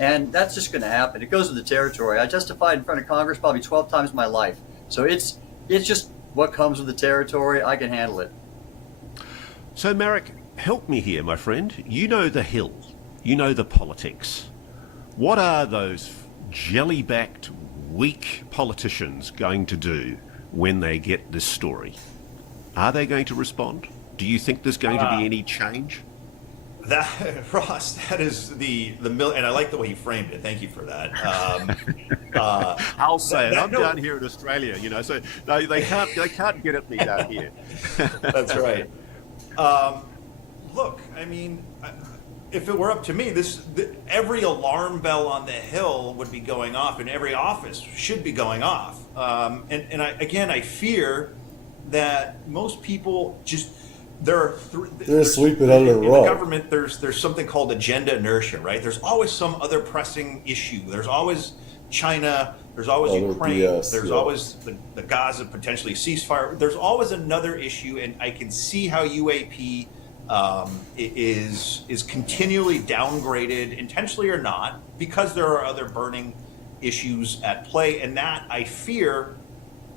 and that's just going to happen. It goes with the territory. I testified in front of Congress probably 12 times in my life, so it's just what comes with the territory. I can handle it. So, Marek, help me here, my friend. You know the Hill. You know the politics. What are those jelly-backed, weak politicians going to do when they get this story? Are they going to respond? Do you think there's going to be any change? That, Ross, that is and I like the way you framed it. Thank you for that. I'll say it. I'm down here in Australia, so no, they can't get at me down here. That's right. Look, I mean, if it were up to me, every alarm bell on the Hill would be going off, and every office should be going off. And I fear that most people just They're sweeping under the in rug. the government. There's something called agenda inertia, right? There's always some other pressing issue. There's always China. There's always Other Ukraine. BS, There's yeah. always the Gaza potentially ceasefire. There's always another issue, and I can see how UAP is continually downgraded, intentionally or not, because there are other burning issues at play, and that I fear.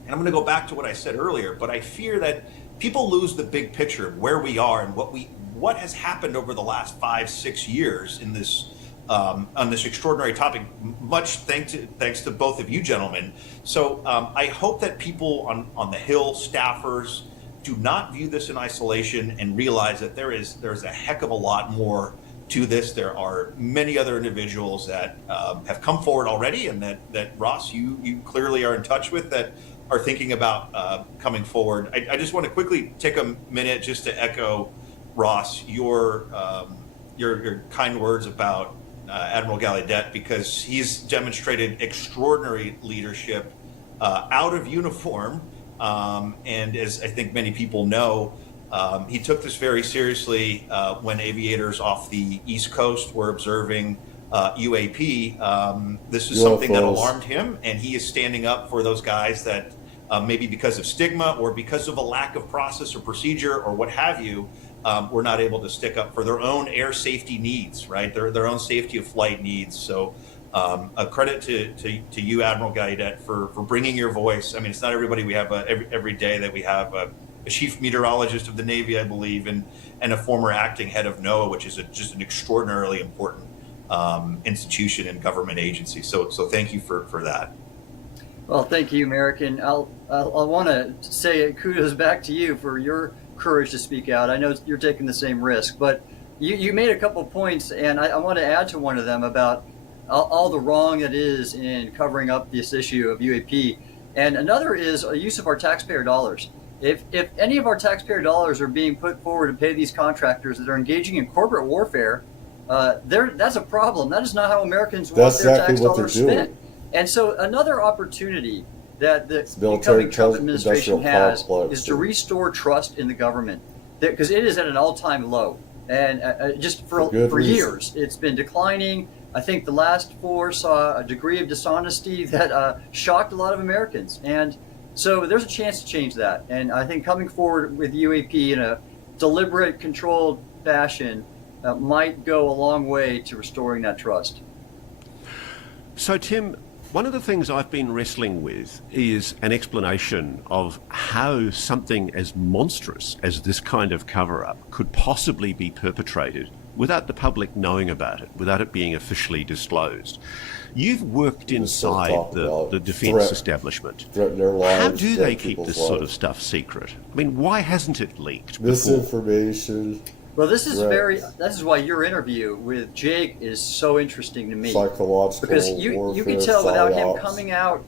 And I'm going to go back to what I said earlier, but I fear that people lose the big picture of where we are and what has happened over the last 5-6 years in this on this extraordinary topic. Much thanks to both of you gentlemen. So I hope that people on the Hill, staffers, do not view this in isolation and realize that there's a heck of a lot more to this. There are many other individuals that have come forward already, and that Ross, you clearly are in touch with, that are thinking about coming forward. I just want to quickly take a minute just to echo, Ross, your kind words about Admiral Gallaudet, because he's demonstrated extraordinary leadership out of uniform, and as I think many people know, he took this very seriously when aviators off the East Coast were observing UAP. This is something that alarmed him, and he is standing up for those guys that maybe because of stigma or because of a lack of process or procedure or what have you, were not able to stick up for their own air safety needs, right? Their own safety of flight needs. So a credit to you, Admiral Gallaudet, for bringing your voice. I mean, it's not everybody we have every day that we have a chief meteorologist of the Navy, I believe, and a former acting head of NOAA, which is just an extraordinarily important institution and government agency. So thank you for that. Well, thank you, American. I want to say kudos back to you for your courage to speak out. I know you're taking the same risk, but you made a couple of points, and I want to add to one of them about all the wrong that is in covering up this issue of UAP. And another is a use of our taxpayer dollars. If any of our taxpayer dollars are being put forward to pay these contractors that are engaging in corporate warfare, that's a problem. That is not how Americans want their tax dollars spent. And so another opportunity that the incoming Trump administration has is to restore trust in the government, because it is at an all-time low. And just for years, it's been declining. I think the last 4 saw a degree of dishonesty that shocked a lot of Americans. And so there's a chance to change that. And I think coming forward with UAP in a deliberate, controlled fashion might go a long way to restoring that trust. So, Tim, one of the things I've been wrestling with is an explanation of how something as monstrous as this kind of cover-up could possibly be perpetrated without the public knowing about it, without it being officially disclosed. You've worked inside the defense establishment. How do they keep this sort of stuff secret? I mean, why hasn't it leaked before? Misinformation. Well, this is this is why your interview with Jake is so interesting to me. Psychological because you can tell without him coming out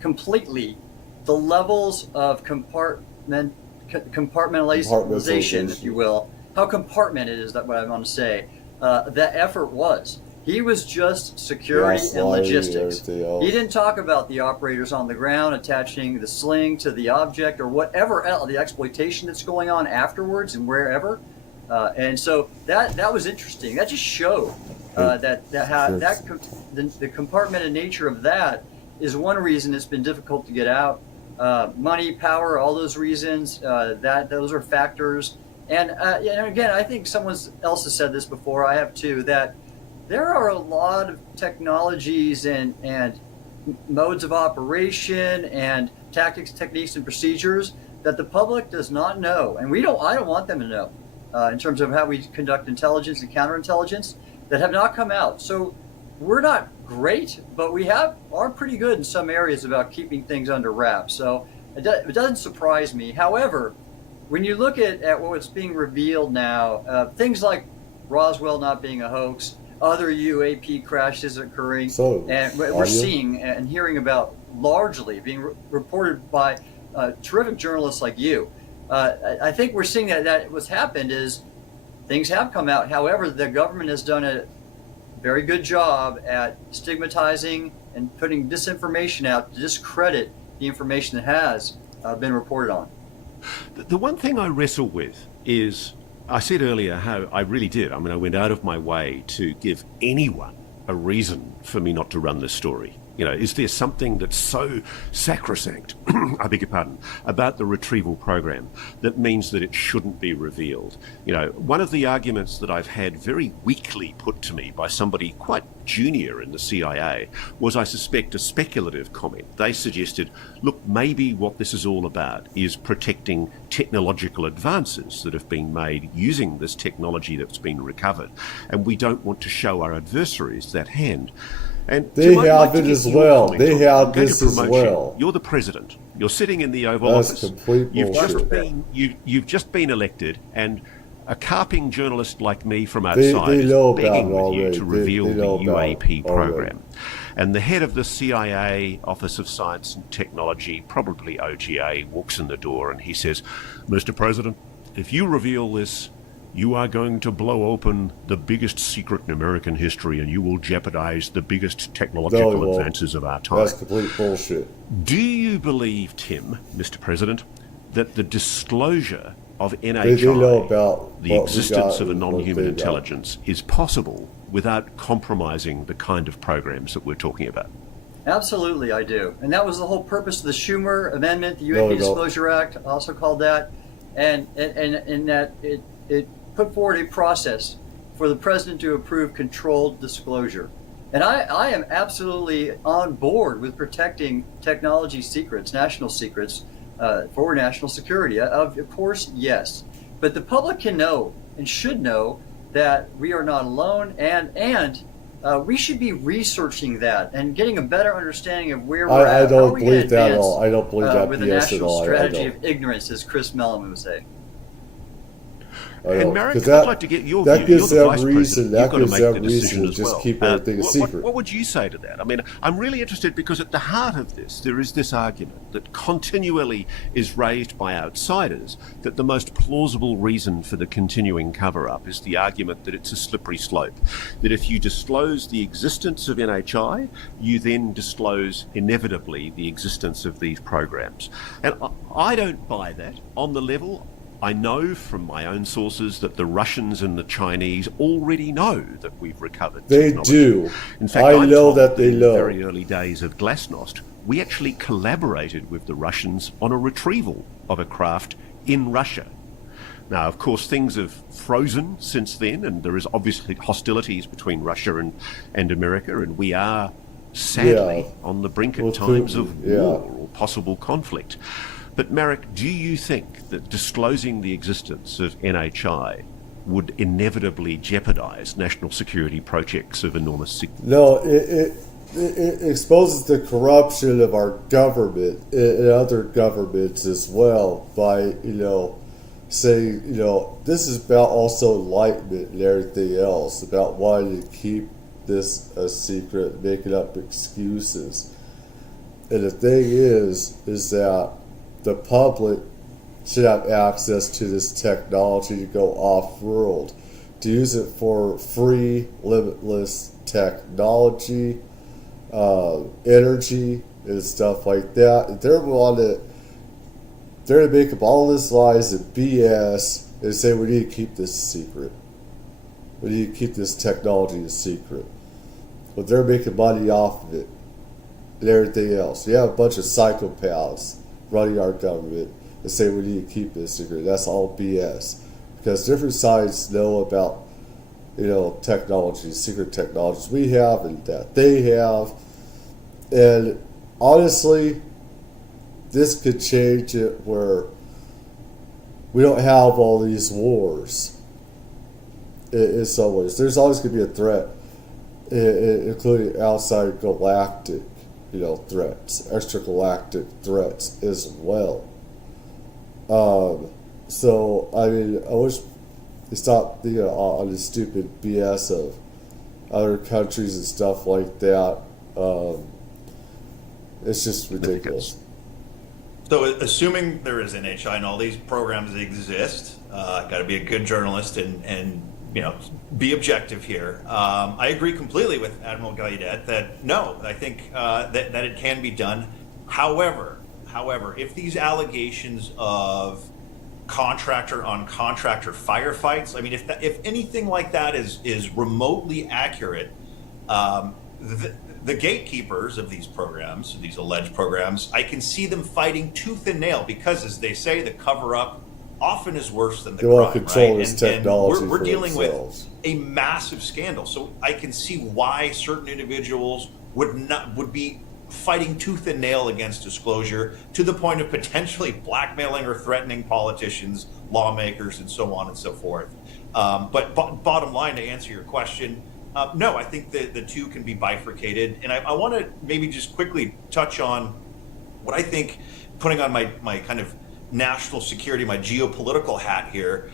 completely, the levels of compartmentalization, if you will, how compartmented is that what I want to say, that effort was. He was just security and logistics. He didn't talk about the operators on the ground attaching the sling to the object or whatever else, the exploitation that's going on afterwards and wherever. And so that was interesting. That just showed the compartmented nature of that is one reason it's been difficult to get out. Money, power, all those reasons. Those are factors. And again, I think someone else has said this before. I have too. That there are a lot of technologies and modes of operation and tactics, techniques, and procedures that the public does not know, and I don't want them to know, in terms of how we conduct intelligence and counterintelligence, that have not come out. So we're not great, but we are pretty good in some areas about keeping things under wraps. So it doesn't surprise me. However, when you look at what's being revealed now, things like Roswell not being a hoax, other UAP crashes occurring, and we're seeing and hearing about largely being reported by terrific journalists like you. I think we're seeing that what's happened is things have come out. However, the government has done a very good job at stigmatizing and putting disinformation out to discredit the information that has been reported on. The one thing I wrestle with is, I said earlier how I really did. I mean, I went out of my way to give anyone a reason for me not to run this story. You know, is there something that's so sacrosanct, I beg your pardon, about the retrieval program that means that it shouldn't be revealed? You know, one of the arguments that I've had very weakly put to me by somebody quite junior in the CIA was, I suspect, a speculative comment. They suggested, look, maybe what this is all about is protecting technological advances that have been made using this technology that's been recovered, and we don't want to show our adversaries that hand. And they Tim, have it as well. They have this as well. You're the president. You're sitting in the Oval That's Office. Complete bullshit. You've just been elected, and a carping journalist like me from outside is begging with you to reveal the UAP program. And the head of the CIA Office of Science and Technology, probably OGA, walks in the door and he says, Mr. President, if you reveal this, you are going to blow open the biggest secret in American history, and you will jeopardize the biggest technological advances of our time. That's complete bullshit. Do you believe, Tim, Mr. President, that the disclosure of NHI, the existence of a non-human intelligence, is possible without compromising the kind of programs that we're talking about? Absolutely, I do. And that was the whole purpose of the Schumer Amendment, the UAP Disclosure Act, also called that, and that it put forward a process for the president to approve controlled disclosure. And I am absolutely on board with protecting technology secrets, national secrets, for national security. Of course, yes. But the public can know and should know that we are not alone, and we should be researching that and getting a better understanding of where we're at. I don't believe that at all. I don't believe that with BS a national at all. strategy of ignorance, as Chris Mellon would say. And Merrick, I'd like to get your view. You're the vice president. You've got to make the decision as well. Keep everything a secret. What would you say to that? I mean, I'm really interested because at the heart of this, there is this argument that continually is raised by outsiders that the most plausible reason for the continuing cover-up is the argument that it's a slippery slope. That if you disclose the existence of NHI, you then disclose inevitably the existence of these programs. And I don't buy that on the level. I know from my own sources that the Russians and the Chinese already know that we've recovered technology. They do. In fact, I know that they know. In the very early days of Glasnost, we actually collaborated with the Russians on a retrieval of a craft in Russia. Now, of course, things have frozen since then, and there is obviously hostilities between Russia and America, and we are sadly on the brink at times of war or possible conflict. But Marek, do you think that disclosing the existence of NHI would inevitably jeopardize national security projects of enormous significance? No, it exposes the corruption of our government and other governments as well by, saying, this is about also enlightenment and everything else, about wanting to keep this a secret, making up excuses. And the thing is that the public should have access to this technology to go off-world, to use it for free, limitless technology, energy, and stuff like that. They're going to make up all this lies and BS and say we need to keep this secret. We need to keep this technology a secret. But they're making money off of it and everything else. You have a bunch of psychopaths running our government and say we need to keep this secret. That's all BS. Because different sides know about, technologies, secret technologies we have and that they have. And honestly, this could change it where we don't have all these wars in some ways. There's always going to be a threat, including outside galactic threats, extragalactic threats as well. So, I wish they stopped on this stupid BS of other countries and stuff like that. It's just ridiculous. So, assuming there is NHI and all these programs that exist, got to be a good journalist and be objective here. I agree completely with Admiral Gaudet that no, I think that it can be done. However, if these allegations of contractor on contractor firefights. I mean, if anything like that is remotely accurate, the gatekeepers of these programs, these alleged programs, I can see them fighting tooth and nail because, as they say, the cover-up often is worse than the They want crime, to control right? this technology we're for dealing themselves. with a massive scandal. So I can see why certain individuals would be fighting tooth and nail against disclosure to the point of potentially blackmailing or threatening politicians, lawmakers, and so on and so forth. But bottom line, to answer your question, no, I think the two can be bifurcated. And I want to maybe just quickly touch on what I think, putting on my kind of national security, my geopolitical hat here,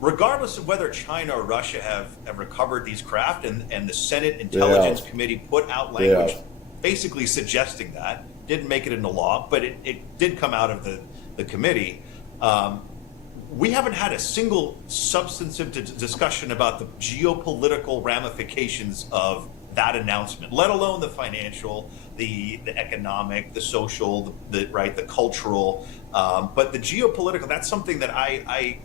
regardless of whether China or Russia have recovered these craft, and the Senate Intelligence Committee put out language basically suggesting that, didn't make it into law, but it did come out of the committee. We haven't had a single substantive discussion about the geopolitical ramifications of that announcement, let alone the financial, the economic, the social, the cultural, but the geopolitical. That's something that I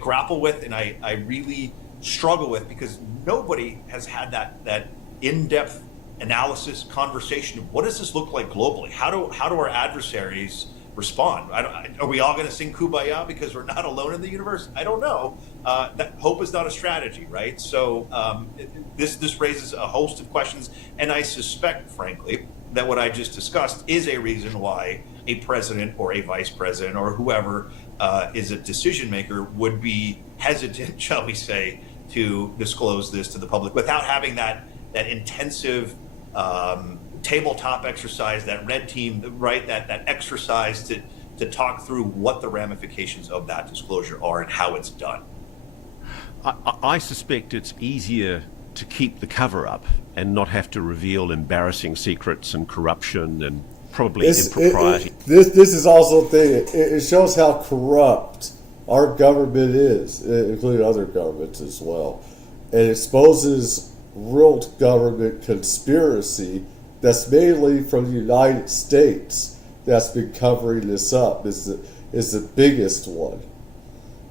grapple with, and I really struggle with, because nobody has had that in-depth analysis, conversation of what does this look like globally? How do our adversaries respond? Are we all going to sing Kumbaya because we're not alone in the universe? I don't know. That hope is not a strategy, right? So this raises a host of questions, and I suspect, frankly, that what I just discussed is a reason why a president or a vice president or whoever is a decision maker would be hesitant, shall we say, to disclose this to the public without having that intensive tabletop exercise, that red team, right? That exercise to talk through what the ramifications of that disclosure are and how it's done. I suspect it's easier to keep the cover up and not have to reveal embarrassing secrets and corruption and probably impropriety. This is also a thing. It shows how corrupt our government is, including other governments as well. It exposes real government conspiracy that's mainly from the United States that's been covering this up, is the biggest one.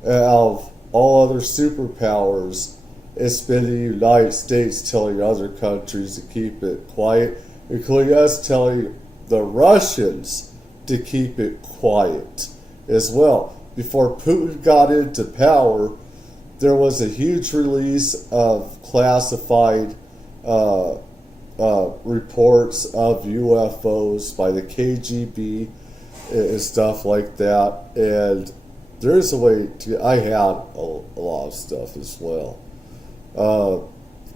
Out of all other superpowers, it's been the United States telling other countries to keep it quiet, including us telling the Russians to keep it quiet as well. Before Putin got into power, there was a huge release of classified reports of UFOs by the KGB and stuff like that. And there's a way to. I had a lot of stuff as well.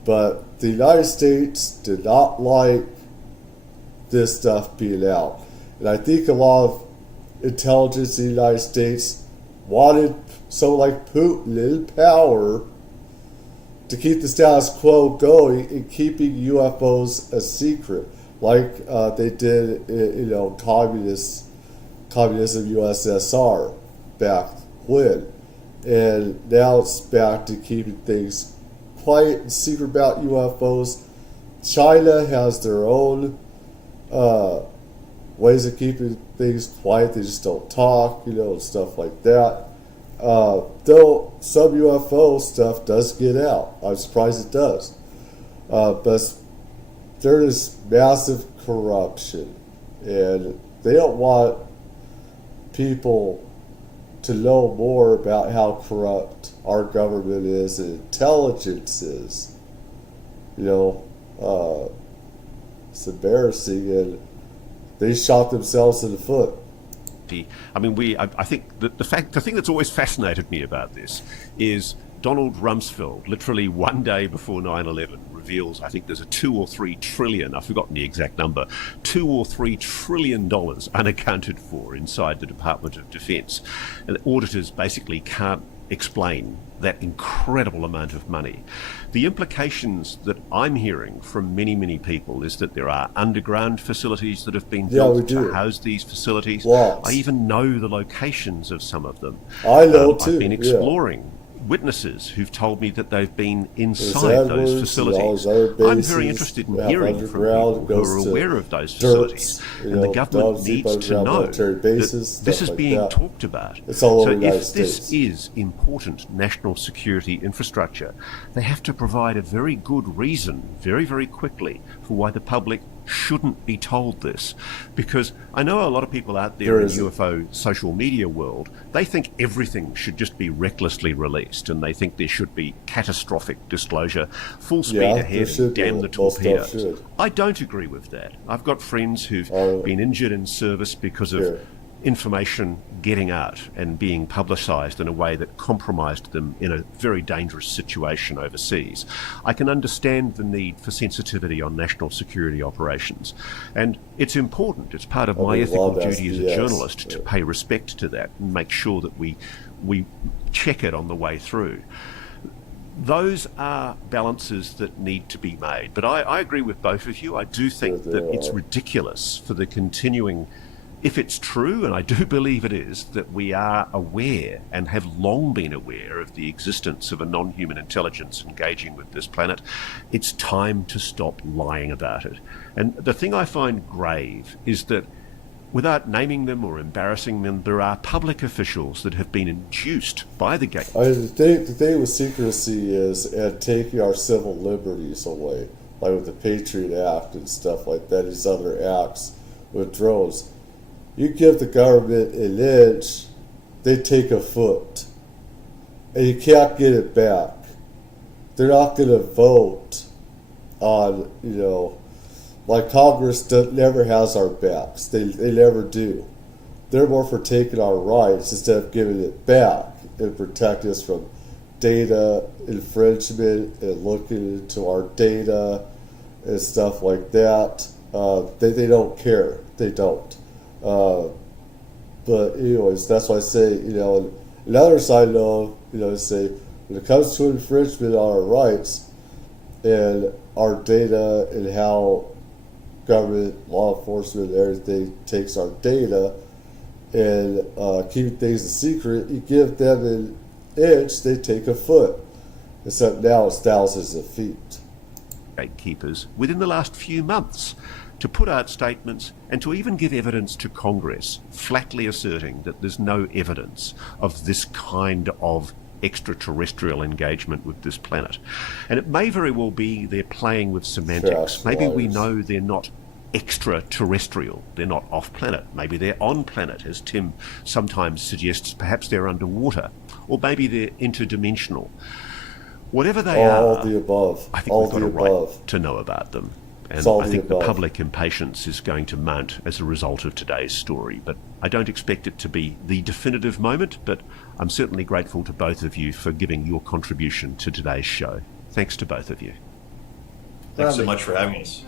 But the United States did not like this stuff being out. And I think a lot of intelligence in the United States wanted someone like Putin in power to keep the status quo going and keeping UFOs a secret, like they did in communism USSR back when. And now it's back to keeping things quiet and secret about UFOs. China has their own ways of keeping things quiet. They just don't talk, and stuff like that. Though some UFO stuff does get out. I'm surprised it does. But there is massive corruption, and they don't want people to know more about how corrupt our government is and intelligence is. It's embarrassing, and they shot themselves in the foot. I mean, I think the thing that's always fascinated me about this is Donald Rumsfeld, literally one day before 9/11, reveals, I think there's a 2 or 3 trillion, I've forgotten the exact number, $2 or $3 trillion unaccounted for inside the Department of Defense. And auditors basically can't explain that incredible amount of money. The implications that I'm hearing from many, many people is that there are underground facilities that have been built to house these facilities. Lots. I even know the locations of some of them. I know too. I've been exploring witnesses who've told me that they've been inside There's those Edwards, facilities. all those other I'm very bases, interested in we have hearing from underground, people who goes are to aware of those facilities. dirts, And the government down deep needs to underground know military bases, that this stuff is like being that. talked about. It's all So over the United if this States. is important national security infrastructure, they have to provide a very good reason, very, very quickly, for why the public shouldn't be told this. Because I know a lot of people out there in the UFO social media world, they think everything should just be recklessly released, and they think there should be catastrophic disclosure, full speed ahead, and damn the torpedoes. I don't agree with that. I've got friends who've been injured in service because of information getting out and being publicised in a way that compromised them in a very dangerous situation overseas. I can understand the need for sensitivity on national security operations, and it's important. It's part of my ethical duty as a journalist to pay respect to that and make sure that we check it on the way through. Those are balances that need to be made. But I agree with both of you. I do think that it's ridiculous for the continuing, if it's true, and I do believe it is, that we are aware and have long been aware of the existence of a non-human intelligence engaging with this planet, it's time to stop lying about it. And the thing I find grave is that, without naming them or embarrassing them, there are public officials that have been induced by the gate. The thing with secrecy is taking our civil liberties away, like with the Patriot Act and stuff like that, these other acts with drones. You give the government an inch, they take a foot. And you can't get it back. They're not going to vote on, like Congress never has our backs. They never do. They're more for taking our rights instead of giving it back and protect us from data infringement and looking into our data and stuff like that. They don't care. They don't. But anyways, that's why I say, another side of, say, when it comes to infringement on our rights and our data and how government, law enforcement, and everything takes our data and keeping things a secret, you give them an inch, they take a foot. Except now it's thousands of feet. Gatekeepers within the last few months to put out statements and to even give evidence to Congress, flatly asserting that there's no evidence of this kind of extraterrestrial engagement with this planet. And it may very well be they're playing with semantics. Maybe we know they're not extraterrestrial, they're not off-planet. Maybe they're on-planet, as Tim sometimes suggests. Perhaps they're underwater, or maybe they're interdimensional. Whatever they are, all the above. I think we've got a right to know about them. And I think the public impatience is going to mount as a result of today's story. But I don't expect it to be the definitive moment, but I'm certainly grateful to both of you for giving your contribution to today's show. Thanks to both of you. Thanks so much for having us.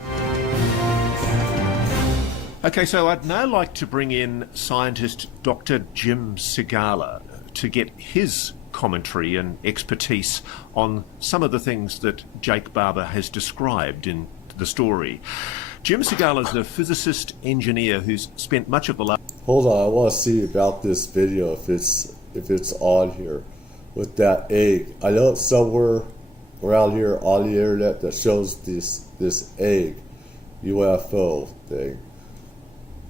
Okay, so I'd now like to bring in scientist Dr. Jim Sigala to get his commentary and expertise on some of the things that Jake Barber has described in the story. Jim Sigala is a physicist engineer who's spent much of the last... Hold on, I want to see about this video if it's on here with that egg. I know it's somewhere around here on the internet that shows this egg UFO thing,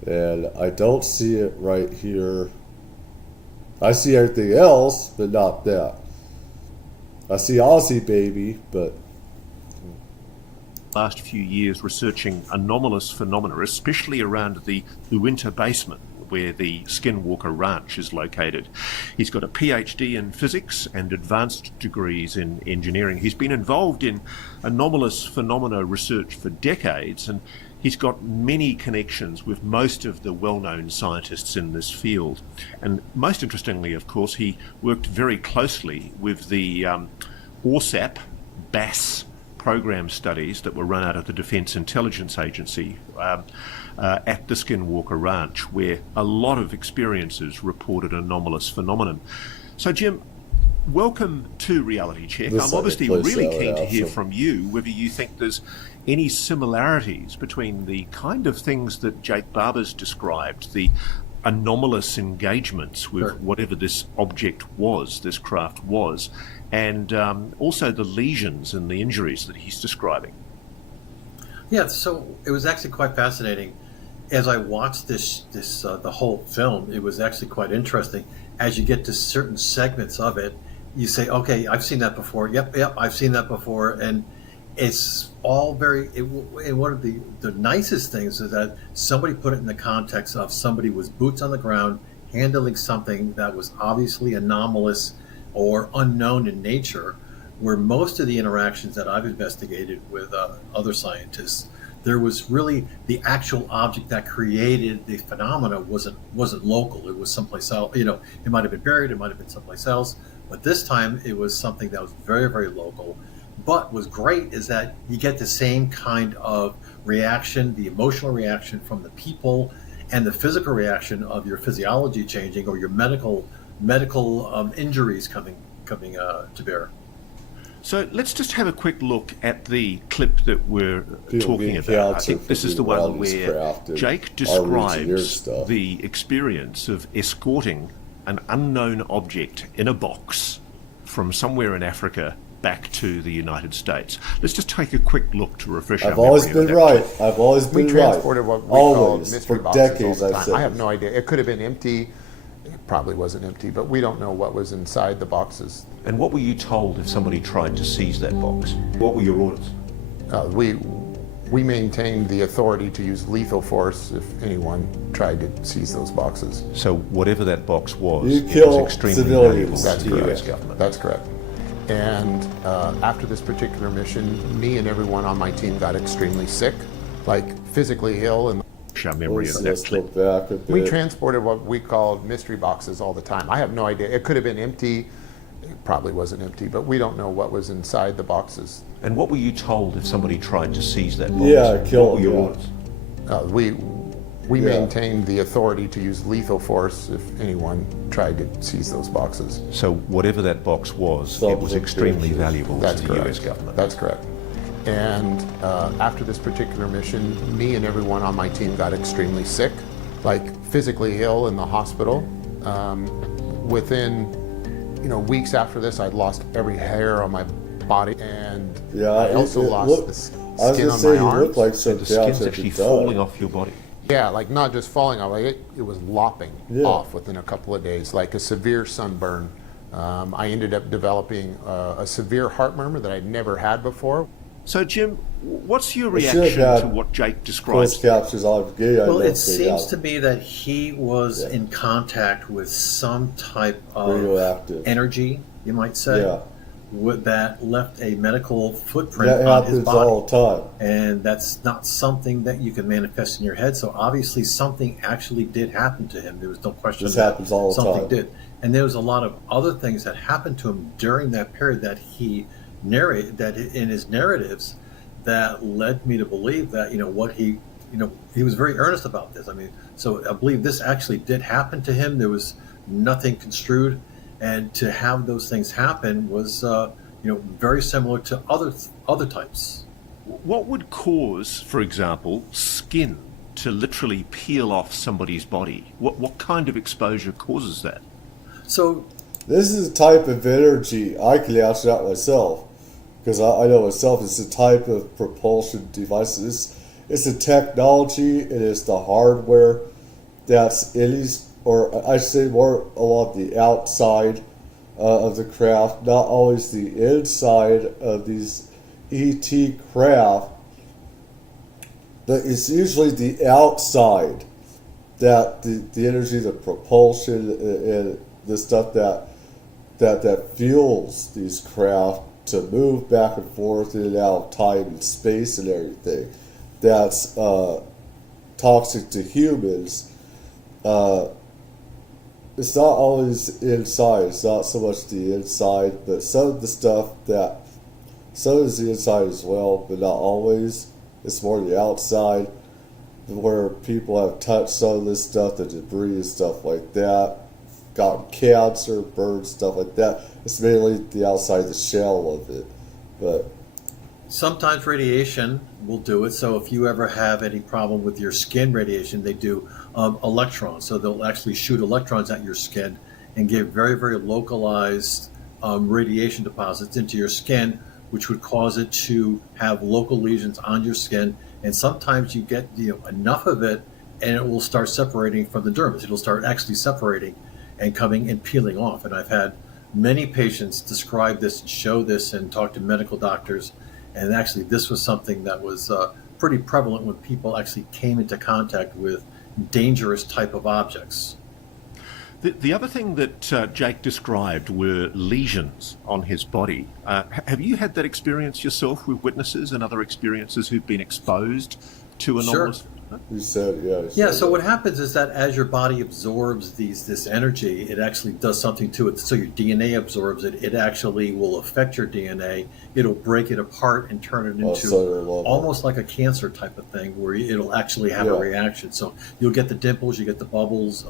and I don't see it right here. I see everything else, but not that. I see Aussie baby, but last few years researching anomalous phenomena, especially around the Uinta Basement, where the Skinwalker Ranch is located. He's got a PhD in physics and advanced degrees in engineering. He's been involved in anomalous phenomena research for decades, and he's got many connections with most of the well-known scientists in this field. And most interestingly, of course, he worked very closely with the ORSAP, BAS program studies that were run out of the Defense Intelligence Agency at the Skinwalker Ranch, where a lot of experiences reported anomalous phenomenon. So, Jim, welcome to Reality Check. I'm obviously really keen to hear from you whether you think there's any similarities between the kind of things that Jake Barber's described, the anomalous engagements with Sure. whatever this object was, this craft was, and also the lesions and the injuries that he's describing. Yeah, so it was actually quite fascinating. As I watched the whole film, it was actually quite interesting. As you get to certain segments of it, you say, "Okay, I've seen that before. Yep, I've seen that before." And it's all very. And one of the nicest things is that somebody put it in the context of somebody was boots on the ground handling something that was obviously anomalous or unknown in nature. Where most of the interactions that I've investigated with other scientists, there was really the actual object that created the phenomena wasn't local. It was someplace else. You know, it might have been buried. It might have been someplace else. But this time, it was something that was very, very local. But what's great is that you get the same kind of reaction, the emotional reaction from the people, and the physical reaction of your physiology changing or your medical injuries coming to bear. So let's just have a quick look at the clip that we're talking POV about. I counts think are this is for the one wellness where craft and Jake our describes engineer stuff. the experience of escorting an unknown object in a box from somewhere in Africa back to the United States. Let's just take a quick look to refresh our I've always memory of been that. right. I've always We been right. transported what we called Always. mystery For boxes all decades the I've time. said I have this. no idea. It could have been empty. It probably wasn't empty, but we don't know what was inside the boxes. And what were you told if somebody tried to seize that box? What were your orders? We maintained the authority to use lethal force if anyone tried to seize those boxes. So whatever that box was, You it was kill extremely civilians. valuable That's to the US correct. government. That's correct. And after this particular mission, me and everyone on my team got extremely sick, like physically ill, and Our memory of that Let's go clip. back a bit. we transported what we called mystery boxes all the time. I have no idea. It could have been empty. It probably wasn't empty, but we don't know what was inside the boxes. And what were you told if somebody tried to seize that box? Yeah, kill What were your them, yeah. orders? We Yeah. maintained the authority to use lethal force if anyone tried to seize those boxes. So whatever that box was, it was Something extremely pictures. valuable That's to the correct. US government. That's correct. And after this particular mission, me and everyone on my team got extremely sick, like physically ill in the hospital. Within, weeks after this, I'd lost every hair on my body, and Yeah, I also lost the I was skin gonna on say my he arms. looked like some The couch skin's had actually been falling done. off your body. Yeah, like not just falling off, like it was lopping Yeah. off within a couple of days, like a severe sunburn. I ended up developing a severe heart murmur that I'd never had before. So Jim, what's your I should have reaction had to what Jake Close describes? captures on gay. Well, it seems to me that he was Yeah. in contact with some type of Radioactive. energy, you might say, Yeah. that left a medical footprint That on his happens body. all the time. And that's not something that you can manifest in your head. So obviously something actually did happen to him. There was no question This that happens all the something time. did. And there was a lot of other things that happened to him during that period that he narrated, that in his narratives, that led me to believe that, he was very earnest about this. I mean, so I believe this actually did happen to him. There was nothing construed. And to have those things happen was, very similar to other types. What would cause, for example, skin to literally peel off somebody's body? What kind of exposure causes that? So This is a type of energy I can answer that myself, because I know myself. It's a type of propulsion device. It's a technology. It is the hardware that's in these, or I should say more along the outside of the craft, not always the inside of these ET craft, but it's usually the outside that the energy, the propulsion, and the stuff that fuels these craft to move back and forth in and out of time and space and everything, that's toxic to humans. It's not always inside. It's not so much the inside, but some of the stuff some is the inside as well, but not always. It's more the outside, where people have touched some of this stuff, the debris and stuff like that, gotten cancer, burned, stuff like that. It's mainly the outside, the shell of it. But Sometimes radiation will do it. So if you ever have any problem with your skin radiation, they do electrons. So they'll actually shoot electrons at your skin and give very, very localized radiation deposits into your skin, which would cause it to have local lesions on your skin. And sometimes you get enough of it, and it will start separating from the dermis. It'll start actually separating and coming and peeling off. And I've had many patients describe this and show this and talk to medical doctors. And actually, this was something that was pretty prevalent when people actually came into contact with dangerous type of objects. The other thing that Jake described were lesions on his body. Have you had that experience yourself with witnesses and other experiences who've been exposed to anomalous? Sure. You said, yeah. Yeah, so what happens is that as your body absorbs this energy, it actually does something to it. So your DNA absorbs it. It actually will affect your DNA. It'll break it apart and turn it into almost like a cancer type of thing where it'll actually have a reaction. So you'll get the dimples, you get the bubbles.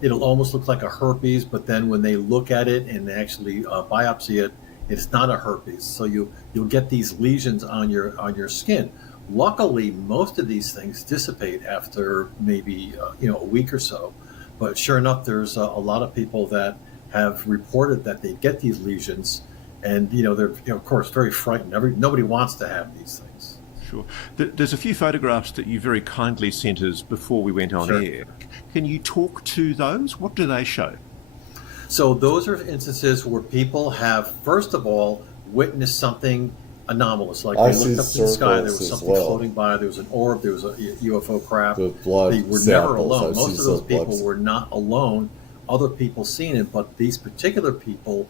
It'll almost look like a herpes, but then when they look at it and they actually biopsy it, it's not a herpes. So you'll get these lesions on your skin. Luckily, most of these things dissipate after maybe a week or so. But sure enough, there's a lot of people that have reported that they get these lesions, and they're of course very frightened. Nobody wants to have these things. Sure. There's a few photographs that you very kindly sent us before we went on air. Can you talk to those? What do they show? So those are instances where people have, first of all, witnessed something anomalous. Like they looked up in the sky, there was something floating by, there was an orb, there was a UFO craft. The blood they were never alone. Most of those people were not alone. Other people seen it, but these particular people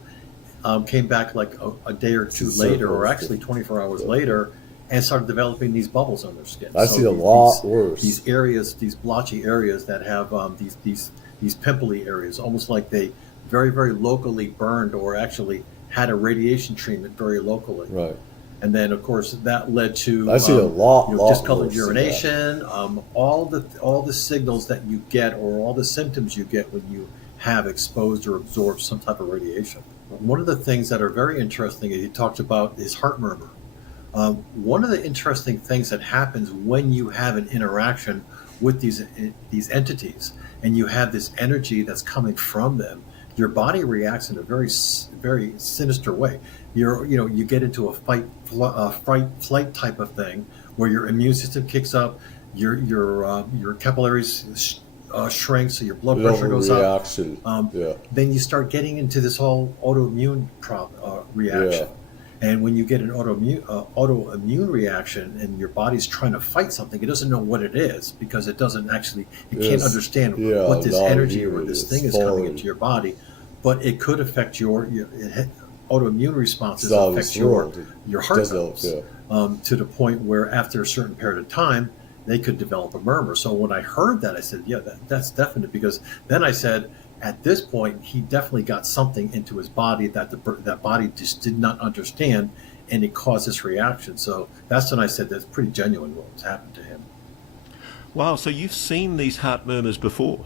came back like a day or two later, or actually 24 hours later, and started developing these bubbles on their skin. I see a lot worse. These areas, these blotchy areas that have these pimply areas, almost like they very, very locally burned or actually had a radiation treatment very locally. Right. And then, of course, that led to I see a lot discolored urination, all the signals that you get, or all the symptoms you get when you have exposed or absorbed some type of radiation. One of the things that are very interesting, he talked about, is heart murmur. One of the interesting things that happens when you have an interaction with these entities, and you have this energy that's coming from them, your body reacts in a very, very sinister way. You get into a fight, flight type of thing where your immune system kicks up, your capillaries shrink, so your blood pressure goes up. Then you start getting into this whole autoimmune reaction. Yeah. And when you get an autoimmune reaction and your body's trying to fight something, it doesn't know what it is because it can't understand what this energy or this thing is coming into your body. But it could affect your autoimmune responses, affect your heart cells to the point where after a certain period of time, they could develop a murmur. So when I heard that, I said, yeah, that's definite, because then I said, at this point, he definitely got something into his body that that body just did not understand, and it caused this reaction. So that's when I said that's pretty genuine what was happened to him. Wow, so you've seen these heart murmurs before?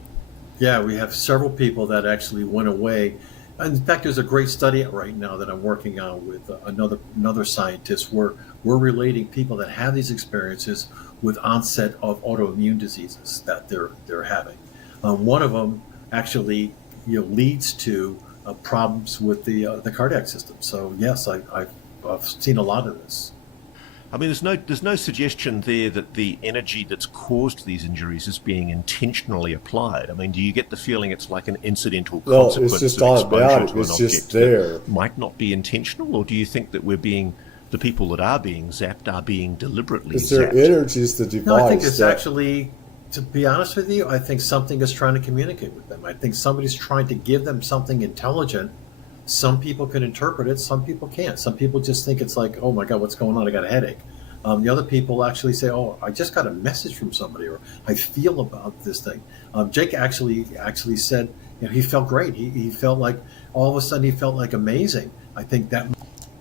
Yeah, we have several people that actually went away. In fact, there's a great study right now that I'm working on with another scientist where we're relating people that have these experiences with onset of autoimmune diseases that they're having. One of them actually leads to problems with the cardiac system. So yes, I've seen a lot of this. I mean, there's no suggestion there that the energy that's caused these injuries is being intentionally applied. I mean, do you get the feeling it's like an incidental consequence it's just of exposure automatic. to an It's object just there. that might not be intentional, or do you think that the people that are being zapped are being deliberately It's their zapped? energies, the device. No, I think it's actually, to be honest with you, I think something is trying to communicate with them. I think somebody's trying to give them something intelligent. Some people can interpret it, some people can't. Some people just think it's like, oh my God, what's going on? I got a headache. The other people actually say, oh, I just got a message from somebody, or I feel about this thing. Jake actually said, he felt great. He felt like, all of a sudden, he felt like amazing. I think that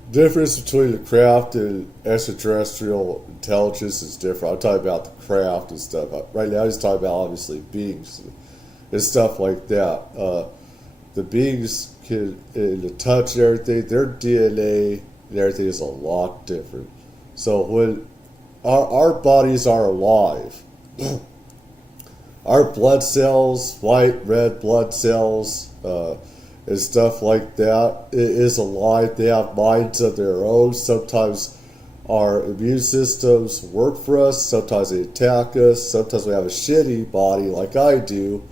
difference between the craft and extraterrestrial intelligence is different. I'm talking about the craft and stuff. Right now, he's talking about obviously beings and stuff like that. The beings can, in the touch and everything, their DNA and everything is a lot different. So when our bodies are alive, our blood cells, white, red blood cells, and stuff like that, it is alive. They have minds of their own. Sometimes our immune systems work for us. Sometimes they attack us. Sometimes we have a shitty body like I do,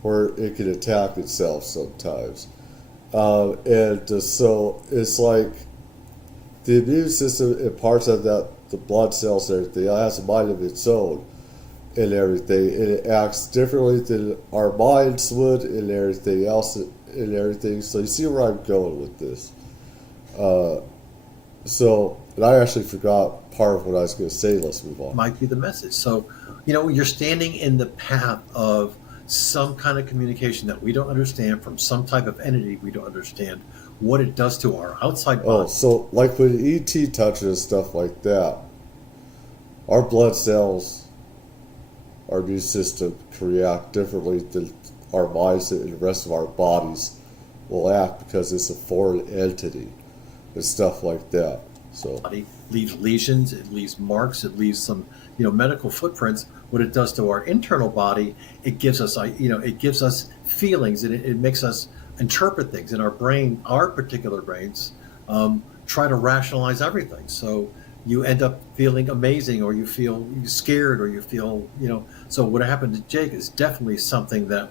where it can attack itself sometimes. So it's like the immune system and parts of that, the blood cells and everything, it has a mind of its own and everything. And it acts differently than our minds would and everything else and everything. So you see where I'm going with this. And I actually forgot part of what I was going to say. Let's move on. Might be the message. So, you're standing in the path of some kind of communication that we don't understand from some type of entity we don't understand what it does to our outside body. Oh, so like when ET touches stuff like that, our blood cells, our immune system can react differently than our minds and the rest of our bodies will act because it's a foreign entity and stuff like that. So Body leaves lesions, it leaves marks, it leaves some medical footprints. What it does to our internal body, it gives us it gives us feelings, and it makes us interpret things in our brain. Our particular brains try to rationalize everything. So you end up feeling amazing, or you feel scared, or you feel So what happened to Jake is definitely something that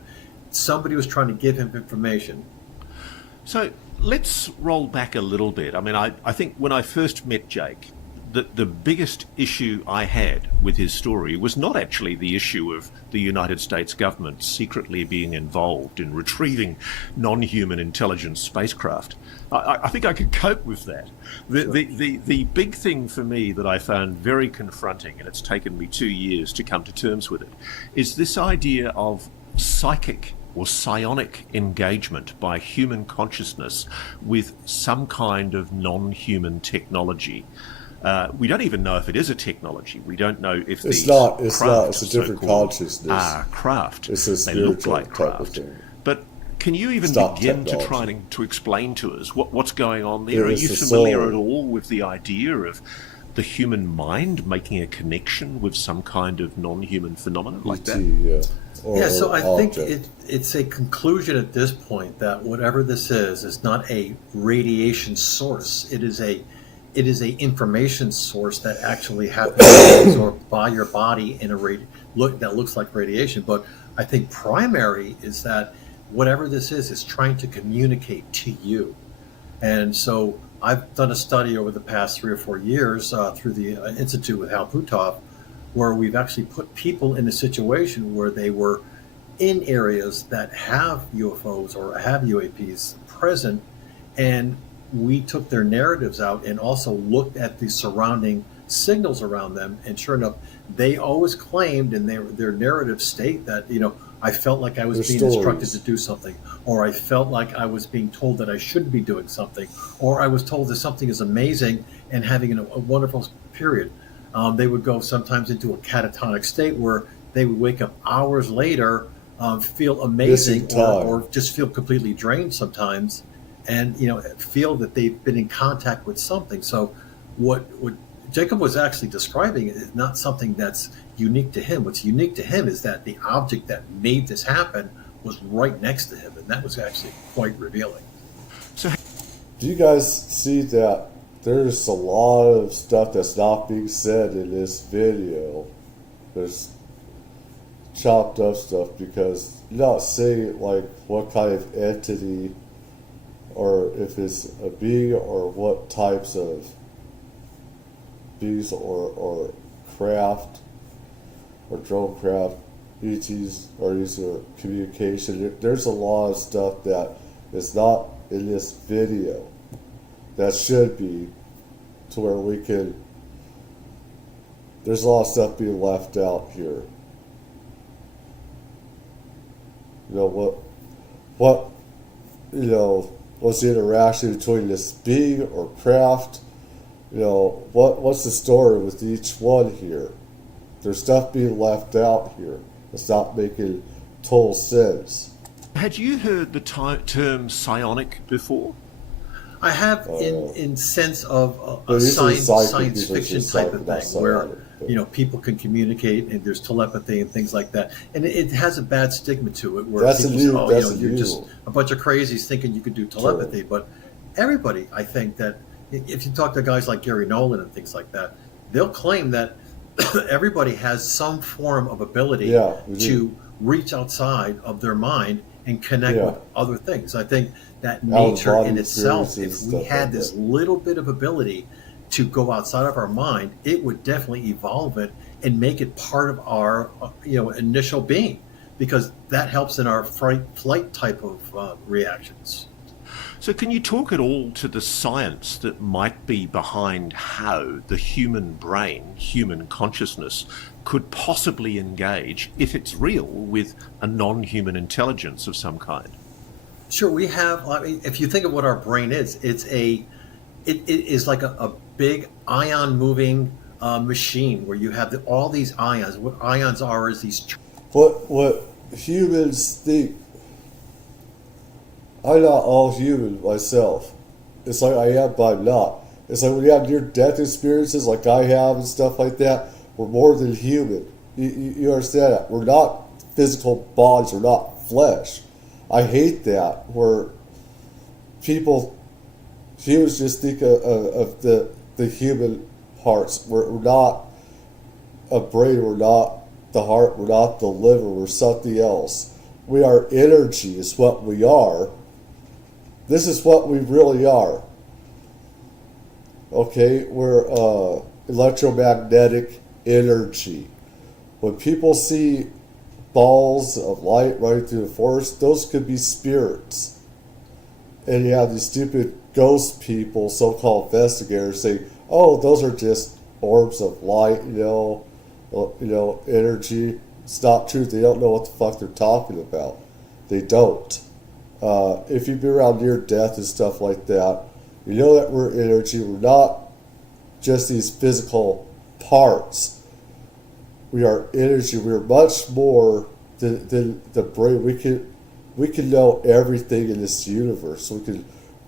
somebody was trying to give him information. So let's roll back a little bit. I mean, I think when I first met Jake, the biggest issue I had with his story was not actually the issue of the United States government secretly being involved in retrieving non-human intelligence spacecraft. I think I could cope with that. The big thing for me that I found very confronting, and it's taken me 2 years to come to terms with it, is this idea of psychic or psionic engagement by human consciousness with some kind of non-human technology. We don't even know if it is a technology. We don't know if it's not. It's a different consciousness. Are craft. It's a they look like type of craft. thing. But can you even begin to try to explain to us what's going on there? Are you familiar at all with the idea of the human mind making a connection with some kind of non-human phenomenon like that? Yeah. So I think it's a conclusion at this point that whatever this is not a radiation source. It is a information source that actually happens to be absorbed by your body in that looks like radiation. But I think primary is that whatever this is trying to communicate to you. And so I've done a study over the past 3 or 4 years through the Institute with Hal Puthoff, where we've actually put people in a situation where they were in areas that have UFOs or have UAPs present, and we took their narratives out and also looked at the surrounding signals around them, and sure enough, they always claimed in their narrative state that I felt like I was being instructed to do something, or I felt like I was being told that I should be doing something, or I was told that something is amazing and having a wonderful period. They would go sometimes into a catatonic state where they would wake up hours later, feel amazing, or just feel completely drained sometimes, and feel that they've been in contact with something. So what Jacob was actually describing is not something that's unique to him. What's unique to him is that the object that made this happen was right next to him, and that was actually quite revealing. So, do you guys see that there's a lot of stuff that's not being said in this video? There's chopped up stuff because you're not saying like what kind of entity, or if it's a being, or what types of beings or craft or drone craft ETs are using for communication. There's a lot of stuff that is not in this video that should be, to where we can. There's a lot of stuff being left out here. What's the interaction between this being or craft? What's the story with each one here? There's stuff being left out here. It's not making total sense. Had you heard the term psionic before? I have Oh. in sense of But a usually science psychic people fiction just type talk of about thing where psychotic, but- you know people can communicate and there's telepathy and things like that, and it has a bad stigma to it where That's people a say, new- "Oh, that's a you're just new- a bunch of crazies thinking you could do telepathy." But everybody, I think that if you talk to guys like Gary Nolan and things like that, they'll claim that everybody has some form of ability Yeah, we do. to reach outside of their mind and connect Yeah. with other things. I think that Out of nature body in itself, if experiences, we stuff had like this that. little bit of ability to go outside of our mind, it would definitely evolve it and make it part of our initial being, because that helps in our flight type of reactions. So can you talk at all to the science that might be behind how the human brain, human consciousness, could possibly engage, if it's real, with a non-human intelligence of some kind? Sure, we have. I mean, if you think of what our brain is, it is like a big ion moving machine where you have all these ions. What ions are is these. What humans think. I'm not all human myself. It's like I am, but I'm not. It's like when you have near-death experiences like I have and stuff like that, we're more than human. You understand that? We're not physical bodies, we're not flesh. I hate that, where humans just think of the human parts. We're not a brain, we're not the heart, we're not the liver, we're something else. We are energy, is what we are. This is what we really are. Okay, we're electromagnetic energy. When people see balls of light running through the forest, those could be spirits. And you have these stupid ghost people, so-called investigators, say, "Oh, those are just orbs of light, energy." It's not true. They don't know what the fuck they're talking about. They don't. If you've been around near death and stuff like that, you know that we're energy. We're not just these physical parts. We are energy. We are much more than the brain. We can know everything in this universe. We can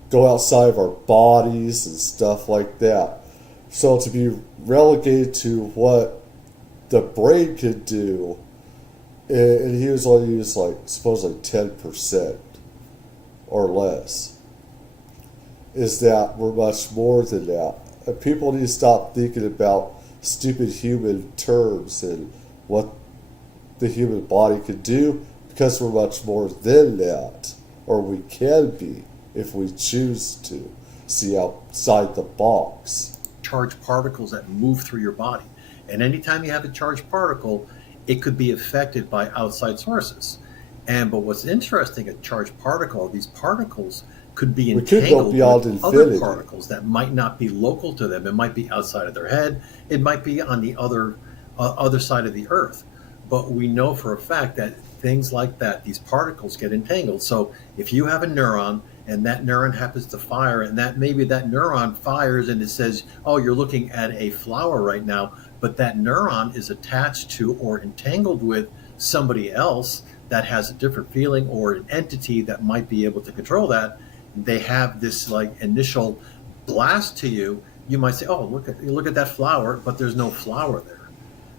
go outside of our bodies and stuff like that. So to be relegated to what the brain could do, and he was only used like supposedly 10% or less, is that we're much more than that. And people need to stop thinking about stupid human terms and what the human body could do, because we're much more than that, or we can be if we choose to see outside the box. Charged particles that move through your body, and anytime you have a charged particle, it could be affected by outside sources. But what's interesting, a charged particle, these particles could be We could go entangled beyond with other infinity. particles that might not be local to them. It might be outside of their head. It might be on the other side of the earth. But we know for a fact that things like that, these particles get entangled. So if you have a neuron and that neuron happens to fire, and that maybe that neuron fires and it says, "Oh, you're looking at a flower right now," but that neuron is attached to or entangled with somebody else that has a different feeling, or an entity that might be able to control that. They have this like initial blast to you. You might say, "Oh, look at that flower," but there's no flower there.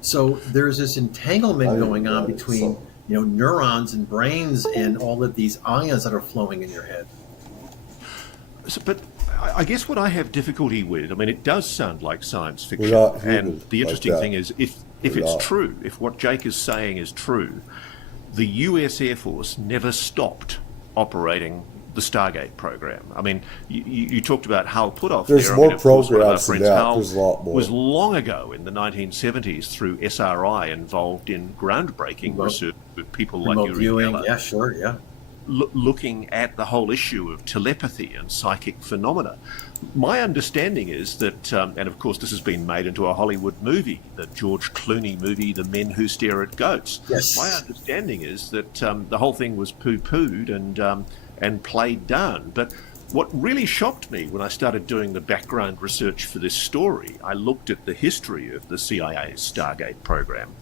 So there's this entanglement going on between neurons and brains and all of these ions that are flowing in your head. So, but I guess what I have difficulty with, I mean, it does sound like science fiction. We're not human And the like interesting that. thing is, if We're it's not. true, if what Jake is saying is true, the US Air Force never stopped operating the Stargate program. I mean, you talked about Hal Puthoff. There's there. more of course, one of our programs than friends, that. Hal, There's a lot more. was long ago in the 1970s through SRI involved in groundbreaking research with people like Remote Uri viewing, Geller, yeah, sure, yeah. looking at the whole issue of telepathy and psychic phenomena. My understanding is that, and of course this has been made into a Hollywood movie, the George Clooney movie, The Men Who Stare at Goats. Yes. My understanding is that the whole thing was poo-pooed and played down. But what really shocked me when I started doing the background research for this story, I looked at the history of the CIA's Stargate program.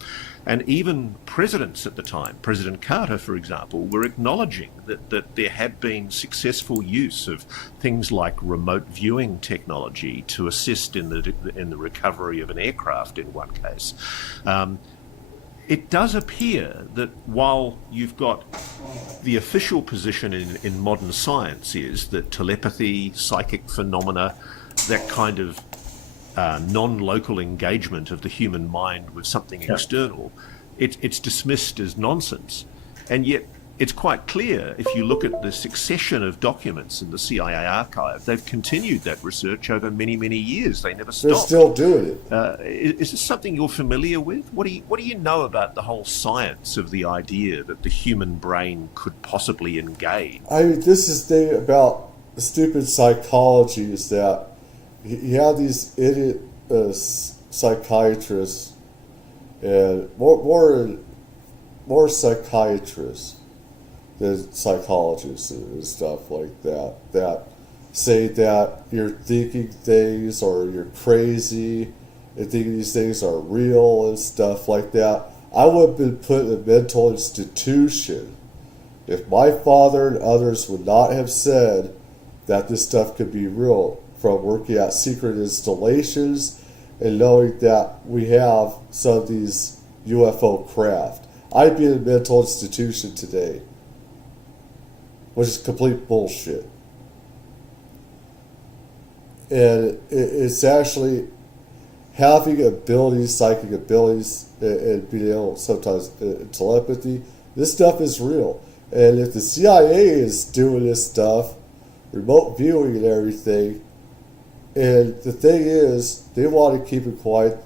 And even presidents at the time, President Carter, for example, were acknowledging that there had been successful use of things like remote viewing technology to assist in the recovery of an aircraft in one case. It does appear that while you've got the official position in modern science is that telepathy, psychic phenomena, that kind of non-local engagement of the human mind with something external, it's dismissed as nonsense. And yet it's quite clear, if you look at the succession of documents in the CIA archive, they've continued that research over many, many years. They never stopped. They're still doing it. Is this something you're familiar with? What do you know about the whole science of the idea that the human brain could possibly engage? I mean, this is the thing about stupid psychology is that you have these idiot psychiatrists and more psychiatrists than psychologists and stuff like that say that you're thinking things or you're crazy and thinking these things are real and stuff like that. I would have been put in a mental institution if my father and others would not have said that this stuff could be real, from working at secret installations and knowing that we have some of these UFO craft. I'd be in a mental institution today, which is complete bullshit. And it's actually having abilities, psychic abilities, and being able sometimes telepathy. This stuff is real. And if the CIA is doing this stuff, remote viewing and everything, and the thing is, they want to keep it quiet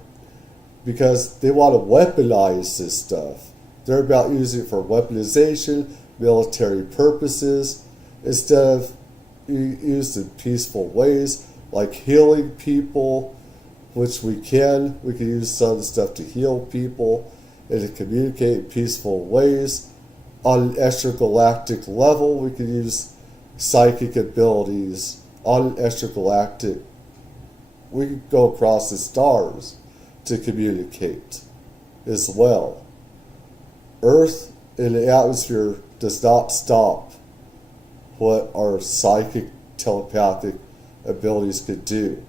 because they want to weaponize this stuff. They're about using it for weaponization, military purposes, instead of used in peaceful ways, like healing people, which we can. We can use some of the stuff to heal people and to communicate in peaceful ways. On an extragalactic level, we can use psychic abilities. On an extragalactic, we can go across the stars to communicate as well. Earth and the atmosphere does not stop what our psychic telepathic abilities could do.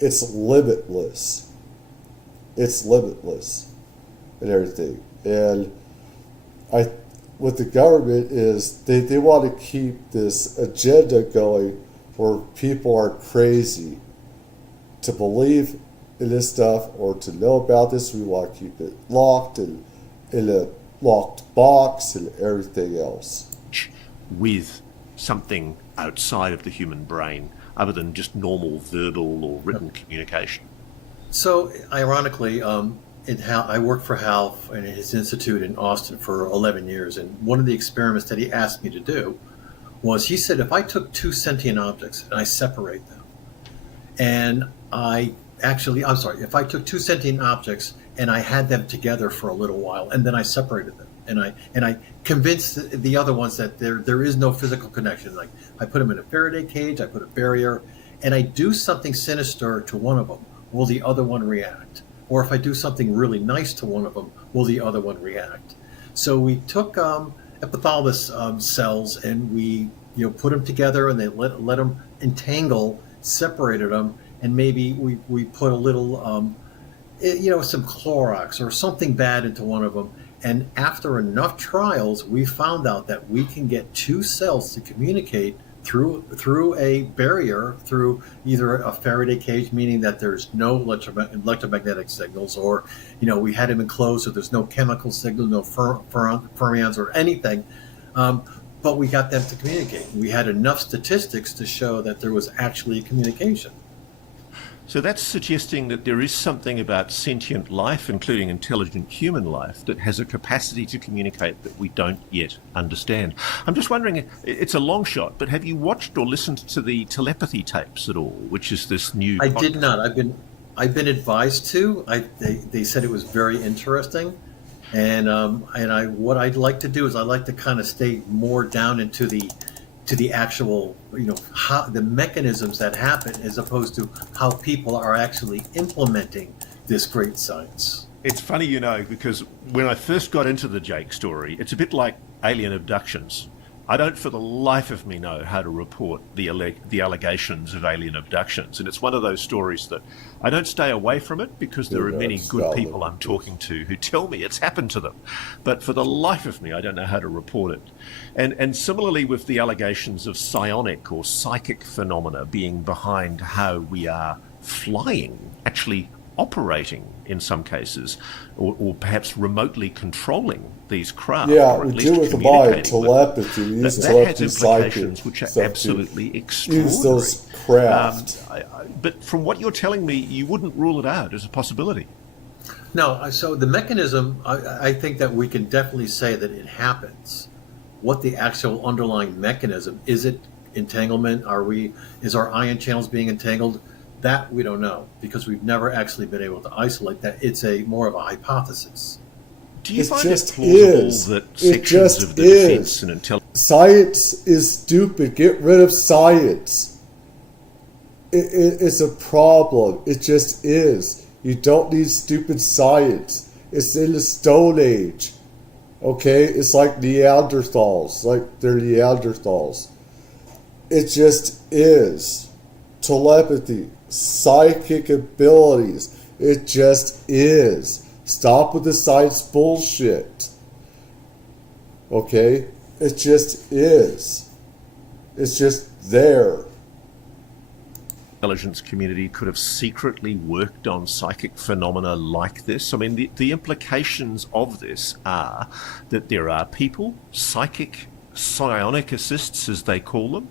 It's limitless. It's limitless and everything. And what the government is, they want to keep this agenda going where people are crazy to believe in this stuff or to know about this. We want to keep it locked and in a locked box and everything else. With something outside of the human brain, other than just normal verbal or written communication. So, ironically, I worked for Hal in his institute in Austin for 11 years, and one of the experiments that he asked me to do was, he said, if I took two sentient objects and I separate them, and if I took two sentient objects and I had them together for a little while, and then I separated them, and I convinced the other ones that there is no physical connection. Like, I put them in a Faraday cage, I put a barrier, and I do something sinister to one of them, will the other one react? Or if I do something really nice to one of them, will the other one react? So we took epithelial cells and we put them together, and they let them entangle, separated them, and maybe we put a little some Clorox or something bad into one of them. And after enough trials, we found out that we can get two cells to communicate through a barrier, through either a Faraday cage, meaning that there's no electromagnetic signals, or we had them enclosed so there's no chemical signal, no fermions or anything. But we got them to communicate. We had enough statistics to show that there was actually communication. So that's suggesting that there is something about sentient life, including intelligent human life, that has a capacity to communicate that we don't yet understand. I'm just wondering, it's a long shot, but have you watched or listened to the telepathy tapes at all, which is this new... I did not. I've been advised to. They said it was very interesting. And what I'd like to do is I'd like to kind of stay more down into the to the actual, how the mechanisms that happen, as opposed to how people are actually implementing this great science. It's funny, because when I first got into the Jake story, it's a bit like alien abductions. I don't for the life of me know how to report the allegations of alien abductions. And it's one of those stories that I don't stay away from it because there are many good people I'm talking to who tell me it's happened to them. But for the life of me, I don't know how to report it. And similarly with the allegations of psionic or psychic phenomena being behind how we are flying, actually operating in some cases, or perhaps remotely controlling these craft. Yeah, or at we least do with the mind, telepathy, use that has telepathy, implications psychic which are stuff absolutely to extraordinary. use those craft. But from what you're telling me, you wouldn't rule it out as a possibility. No, so the mechanism, I think that we can definitely say that it happens. What the actual underlying mechanism, is it entanglement? Is our ion channels being entangled? That we don't know, because we've never actually been able to isolate that. It's more of a hypothesis. Do you It find just it plausible is. that It sections just of the is. defense and intelligence... Science is stupid. Get rid of science. It's a problem. It just is. You don't need stupid science. It's in the Stone Age. Okay? It's like Neanderthals. Like they're Neanderthals. It just is. Telepathy. Psychic abilities. It just is. Stop with the science bullshit. Okay? It just is. It's just there. Intelligence community could have secretly worked on psychic phenomena like this. I mean, the implications of this are that there are people, psychic, psionicists as they call them,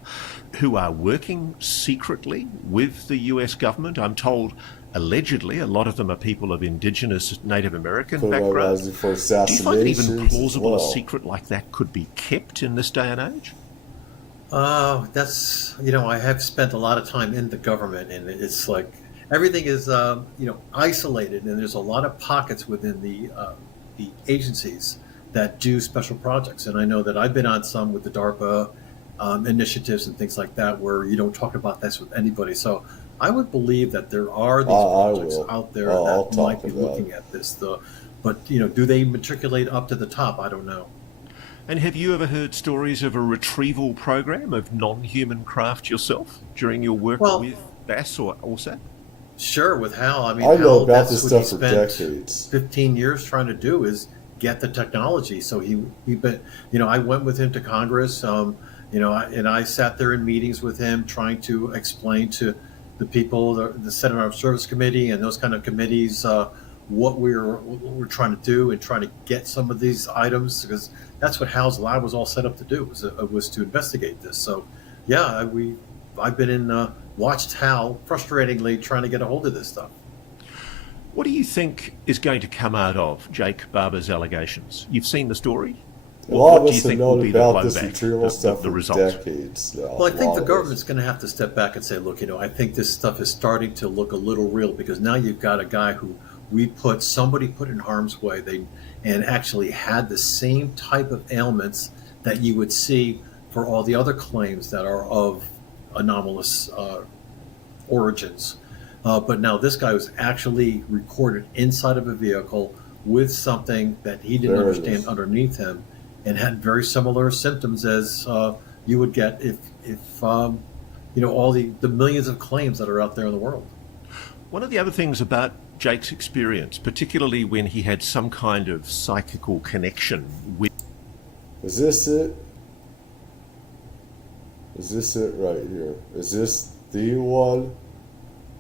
who are working secretly with the US government. I'm told, allegedly, a lot of them are people of indigenous Native American background. Do you find it even plausible a secret like that could be kept in this day and age? That's, I have spent a lot of time in the government, and it's like everything is, isolated, and there's a lot of pockets within the agencies that do special projects. And I know that I've been on some with the DARPA initiatives and things like that, where you don't talk about this with anybody. So I would believe that there are these projects out there that might be looking at this. But do they matriculate up to the top? I don't know. And have you ever heard stories of a retrieval program of non-human craft yourself during your work with BAS or OSAP? Sure, with Hal. I mean, I know Hal, about that's this what stuff he for spent decades. 15 years trying to do, is get the technology. So I went with him to Congress, and I sat there in meetings with him trying to explain to the people, the Senate Armed Service Committee and those kind of committees, what we're trying to do and trying to get some of these items, because that's what Hal's lab was all set up to do, was to investigate this. So, yeah, I've been watched Hal frustratingly trying to get a hold of this stuff. What do you think is going to come out of Jake Barber's allegations? You've seen the story. A lot of us have known about this retrieval stuff for results? decades now. Well, I think the government's going to have to step back and say, look, I think this stuff is starting to look a little real, because now you've got a guy who somebody put in harm's way, and actually had the same type of ailments that you would see for all the other claims that are of anomalous origins. But now this guy was actually recorded inside of a vehicle with something that he didn't understand underneath him, and had very similar symptoms as you would get if all the millions of claims that are out there in the world. One of the other things about Jake's experience, particularly when he had some kind of psychical connection with... Is this it? Is this it right here? Is this the one?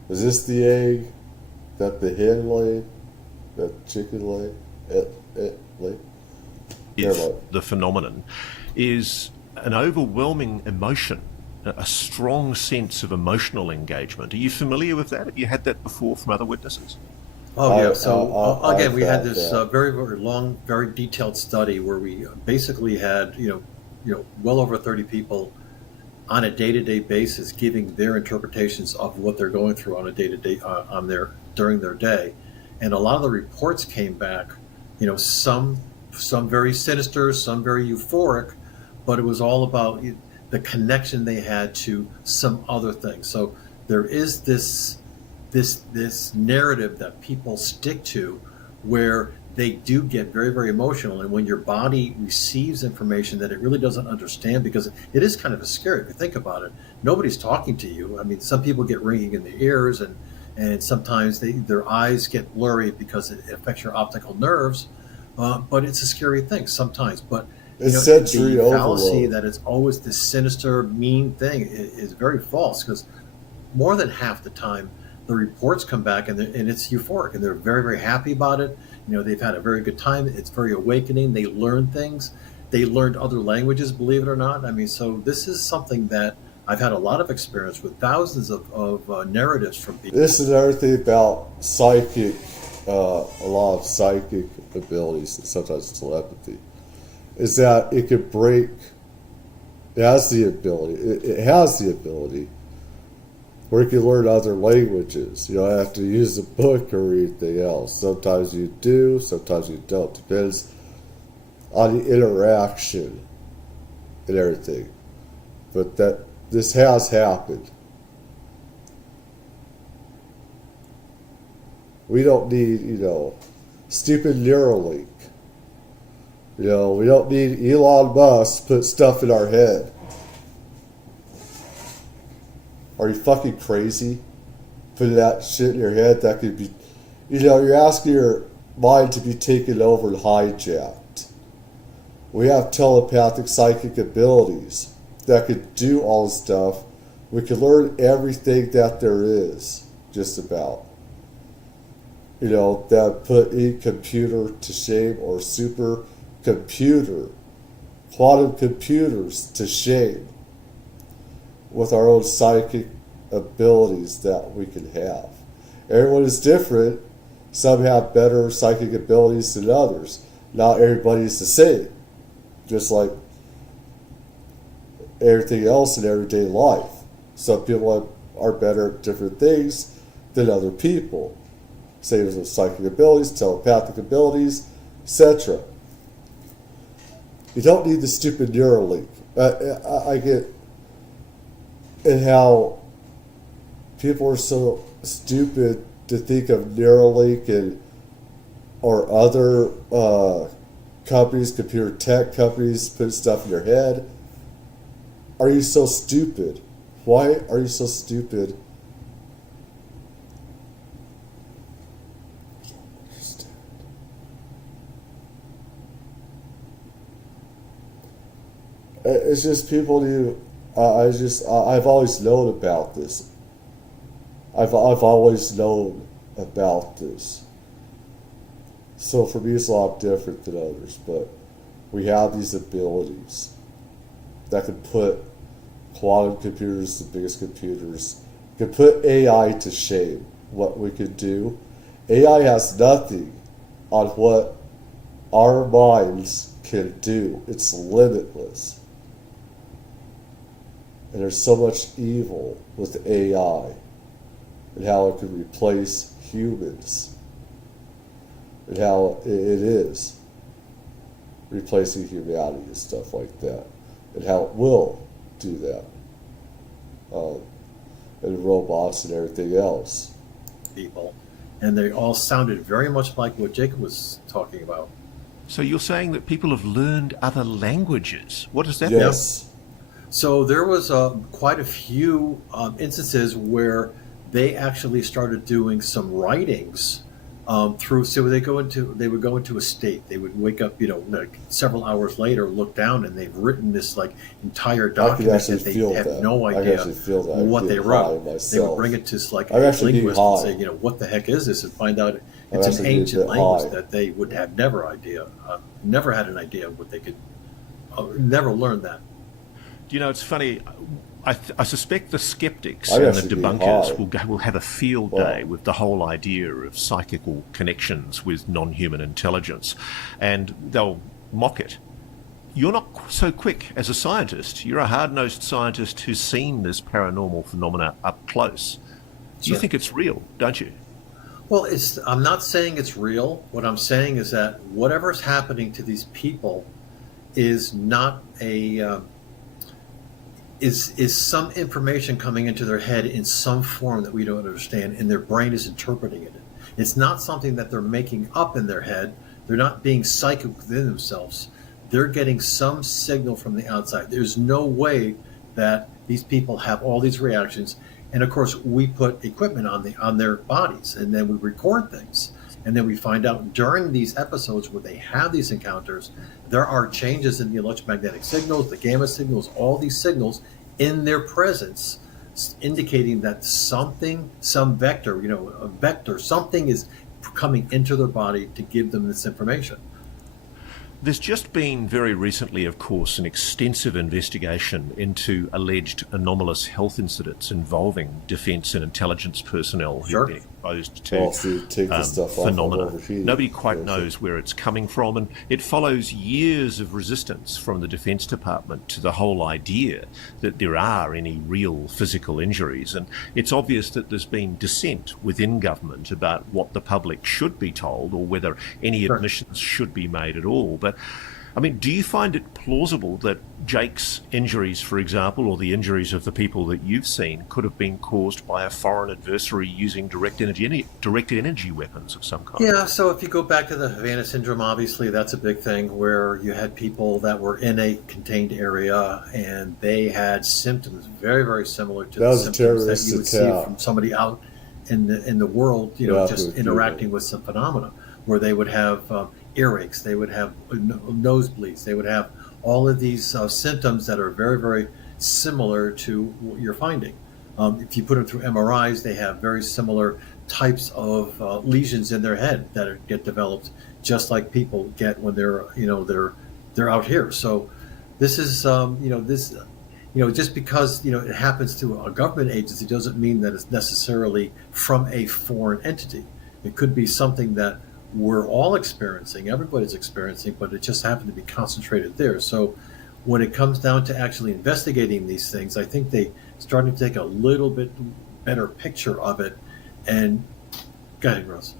Is this the egg that the hen laid? That chicken laid? It laid? The phenomenon is an overwhelming emotion, a strong sense of emotional engagement. Are you familiar with that? Have you had that before from other witnesses? Oh, yeah. So, again, we had this very, very long, very detailed study where we basically had, well over 30 people on a day-to-day basis giving their interpretations of what they're going through on a day-to-day, during their day. And a lot of the reports came back, some very sinister, some very euphoric, but it was all about the connection they had to some other thing. So there is this narrative that people stick to where they do get very, very emotional. And when your body receives information that it really doesn't understand, because it is kind of scary if you think about it. Nobody's talking to you. I mean, some people get ringing in the ears, and sometimes their eyes get blurry because it affects your optical nerves. But it's a scary thing sometimes. But It's sensory the fallacy overload. that it's always this sinister, mean thing is very false, because more than half the time the reports come back and it's euphoric and they're very, very happy about it. They've had a very good time. It's very awakening. They learn things. They learned other languages, believe it or not. I mean, so this is something that I've had a lot of experience with, thousands of narratives from people. This is another thing about psychic, a lot of psychic abilities, and sometimes telepathy, is that it could break. It has the ability where you can learn other languages. You don't have to use a book or anything else. Sometimes you do, sometimes you don't. Depends on the interaction and everything. But this has happened. We don't need, stupid Neuralink. We don't need Elon Musk to put stuff in our head. Are you fucking crazy? Putting that shit in your head that could be, you're asking your mind to be taken over and hijacked. We have telepathic psychic abilities that could do all this stuff. We could learn everything that there is, just about. That put any computer to shame, or super computer, quantum computers to shame, with our own psychic abilities that we can have. Everyone is different. Some have better psychic abilities than others. Not everybody's the same. Just like everything else in everyday life. Some people are better at different things than other people. Same as with psychic abilities, telepathic abilities, etc. You don't need the stupid Neuralink. I get and how people are so stupid to think of Neuralink or other companies, computer tech companies, put stuff in your head. Are you so stupid? Why are you so stupid? It's just people do. I've always known about this. I've always known about this. So for me, it's a lot different than others. But we have these abilities that could put quantum computers, the biggest computers, could put AI to shame. What we could do, AI has nothing on what our minds can do. It's limitless. And there's so much evil with AI and how it could replace humans and how it is replacing humanity and stuff like that, and how it will do that, and robots and everything else. People, and they all sounded very much like what Jacob was talking about. So you're saying that people have learned other languages? What does that mean? Yes. So there was quite a few instances where they actually started doing some writings through. So they would go into a state. They would wake up, like several hours later, look down, and they've written this like entire document that they have no idea what they wrote. They would bring it to like a linguist and say, what the heck is this, and find out it's an ancient language that they would have never had an idea what they could, never learned that. It's funny. I suspect the skeptics and the debunkers will have a field day with the whole idea of psychical connections with non-human intelligence, and they'll mock it. You're not so quick as a scientist. You're a hard-nosed scientist who's seen this paranormal phenomena up close. You think it's real, don't you? Well, I'm not saying it's real. What I'm saying is that whatever's happening to these people is not is some information coming into their head in some form that we don't understand, and their brain is interpreting it. It's not something that they're making up in their head. They're not being psychic within themselves. They're getting some signal from the outside. There's no way that these people have all these reactions. And of course, we put equipment on their bodies, and then we record things. And then we find out during these episodes where they have these encounters, there are changes in the electromagnetic signals, the gamma signals, all these signals in their presence, indicating that something, some vector, a vector, something is coming into their body to give them this information. There's just been very recently, of course, an extensive investigation into alleged anomalous health incidents involving defence and intelligence personnel who've been exposed to phenomena. Nobody quite knows where it's coming from, and it follows years of resistance from the Defence Department to the whole idea that there are any real physical injuries. And it's obvious that there's been dissent within government about what the public should be told or whether any admissions should be made at all. But I mean, do you find it plausible that Jake's injuries, for example, or the injuries of the people that you've seen, could have been caused by a foreign adversary using direct energy weapons of some kind? Yeah, so if you go back to the Havana Syndrome, obviously that's a big thing where you had people that were in a contained area and they had symptoms very, very similar to the symptoms that you would see from somebody out in the world, just interacting with some phenomena, where they would have earaches, they would have nosebleeds, they would have all of these symptoms that are very, very similar to what you're finding. If you put them through MRIs, they have very similar types of lesions in their head that get developed, just like people get when they're out here. So this is just because it happens to a government agency doesn't mean that it's necessarily from a foreign entity. It could be something that we're all experiencing, everybody's experiencing, but it just happened to be concentrated there. So when it comes down to actually investigating these things, I think they starting to take a little bit better picture of it. And go ahead, Russ.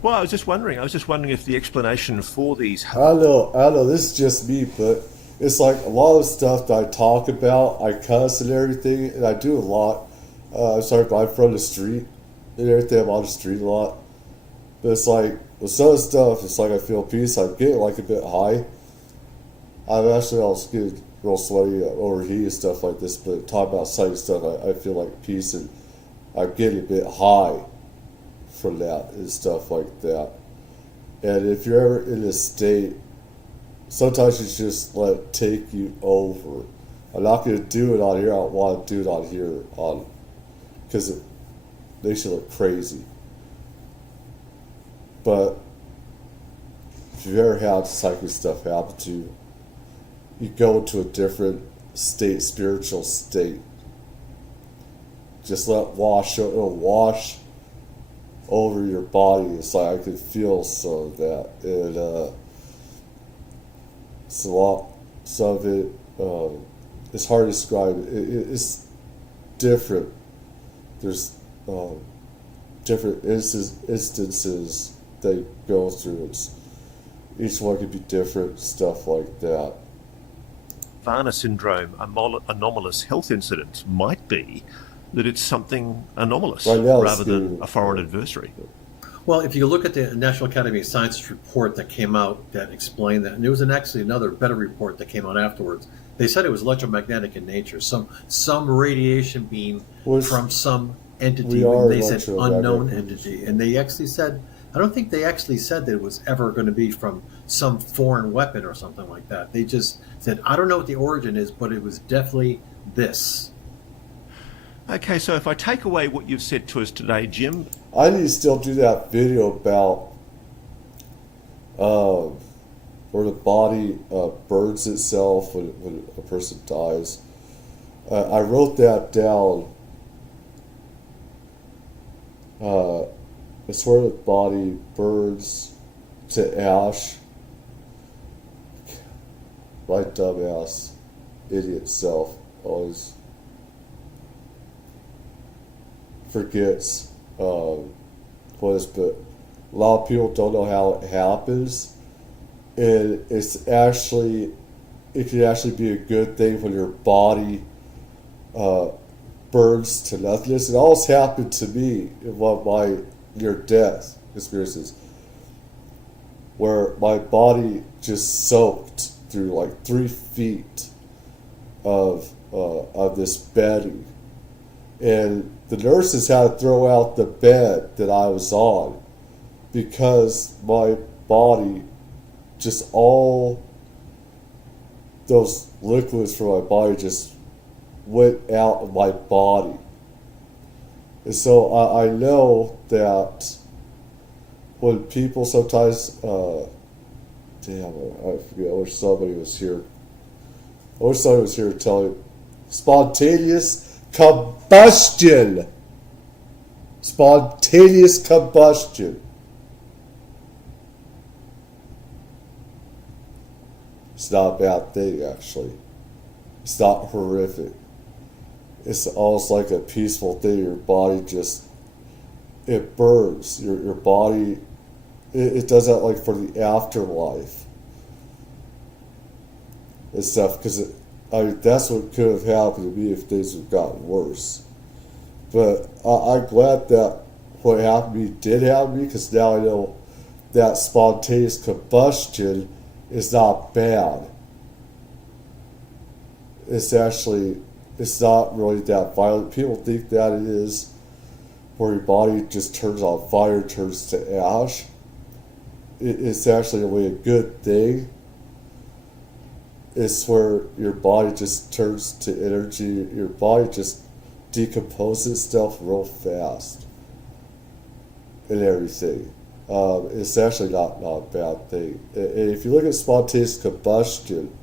Well, I was just wondering if the explanation for these... I know, this is just me, but it's like a lot of stuff that I talk about, I cuss and everything, and I do a lot. I'm from the street and everything, I'm on the street a lot. But it's like, with some of the stuff, it's like I feel peace. I'm getting like a bit high. I was getting real sweaty, overheated and stuff like this, but talking about psychic stuff, I feel like peace, and I'm getting a bit high from that and stuff like that. And if you're ever in this state, sometimes you just let it take you over. I'm not going to do it on here. I don't want to do it on here because it makes you look crazy. But if you've ever had psychic stuff happen to you, you go into a different state, spiritual state. Just let it'll wash over your body. It's like I could feel some of that. And it's a lot, some of it, it's hard to describe. It's different. There's different instances they go through. Each one could be different, stuff like that. Havana Syndrome anomalous health incidents might be that it's something anomalous rather than a foreign adversary. Well, if you look at the National Academy of Sciences report that came out that explained that, and there was actually another better report that came out afterwards. They said it was electromagnetic in nature, some radiation beam from some entity. They said unknown entity, and they actually said, I don't think they actually said that it was ever going to be from some foreign weapon or something like that. They just said, I don't know what the origin is, but it was definitely this. Okay, so if I take away what you've said to us today, Jim... I need to still do that video about where the body burns itself when a person dies. I wrote that down. It's where the body burns to ash. My dumbass idiot self always forgets what is, but a lot of people don't know how it happens. And it's actually it can actually be a good thing when your body burns to nothingness. It always happened to me in one of my near-death experiences, where my body just soaked through like 3 feet of this bedding, and the nurses had to throw out the bed that I was on because my body, just all those liquids from my body just went out of my body. And so I know that when people sometimes, damn, I forget, I wish somebody was here. I wish somebody was here to tell you. Spontaneous combustion. Spontaneous combustion. It's not a bad thing, actually. It's not horrific. It's almost like a peaceful thing. Your body just, it burns. Your body, it does that like for the afterlife and stuff, because that's what could have happened to me if things had gotten worse. But I'm glad that what happened to me did happen to me, because now I know that spontaneous combustion is not bad. It's actually, it's not really that violent. People think that it is, where your body just turns on fire, turns to ash. It's actually really a good thing. It's where your body just turns to energy. Your body just decomposes itself real fast and everything. It's actually not a bad thing. And if you look at spontaneous combustion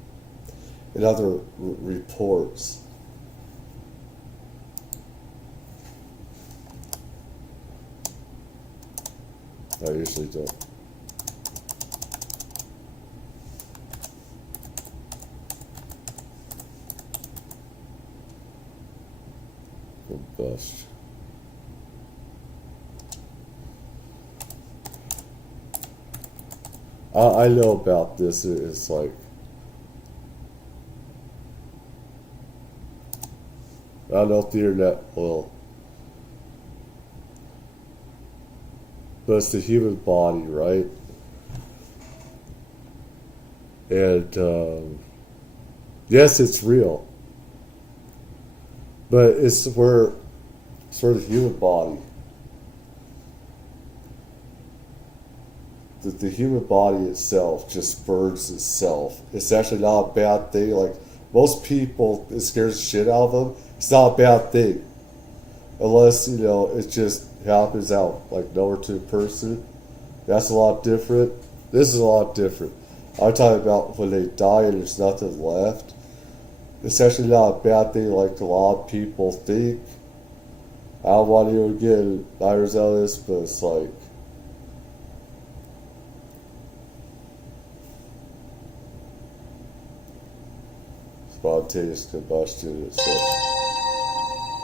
in other reports, I usually don't. Combustion. I know about this. It's like, I don't know if the internet will, but it's the human body, right? And yes, it's real, but it's where the human body, the human body itself just burns itself. It's actually not a bad thing. Like most people, it scares the shit out of them. It's not a bad thing, unless it just happens out like nowhere to a person. That's a lot different. This is a lot different. I'm talking about when they die and there's nothing left. It's actually not a bad thing like a lot of people think. I don't want to get nightmares out of this, but it's like, spontaneous combustion itself.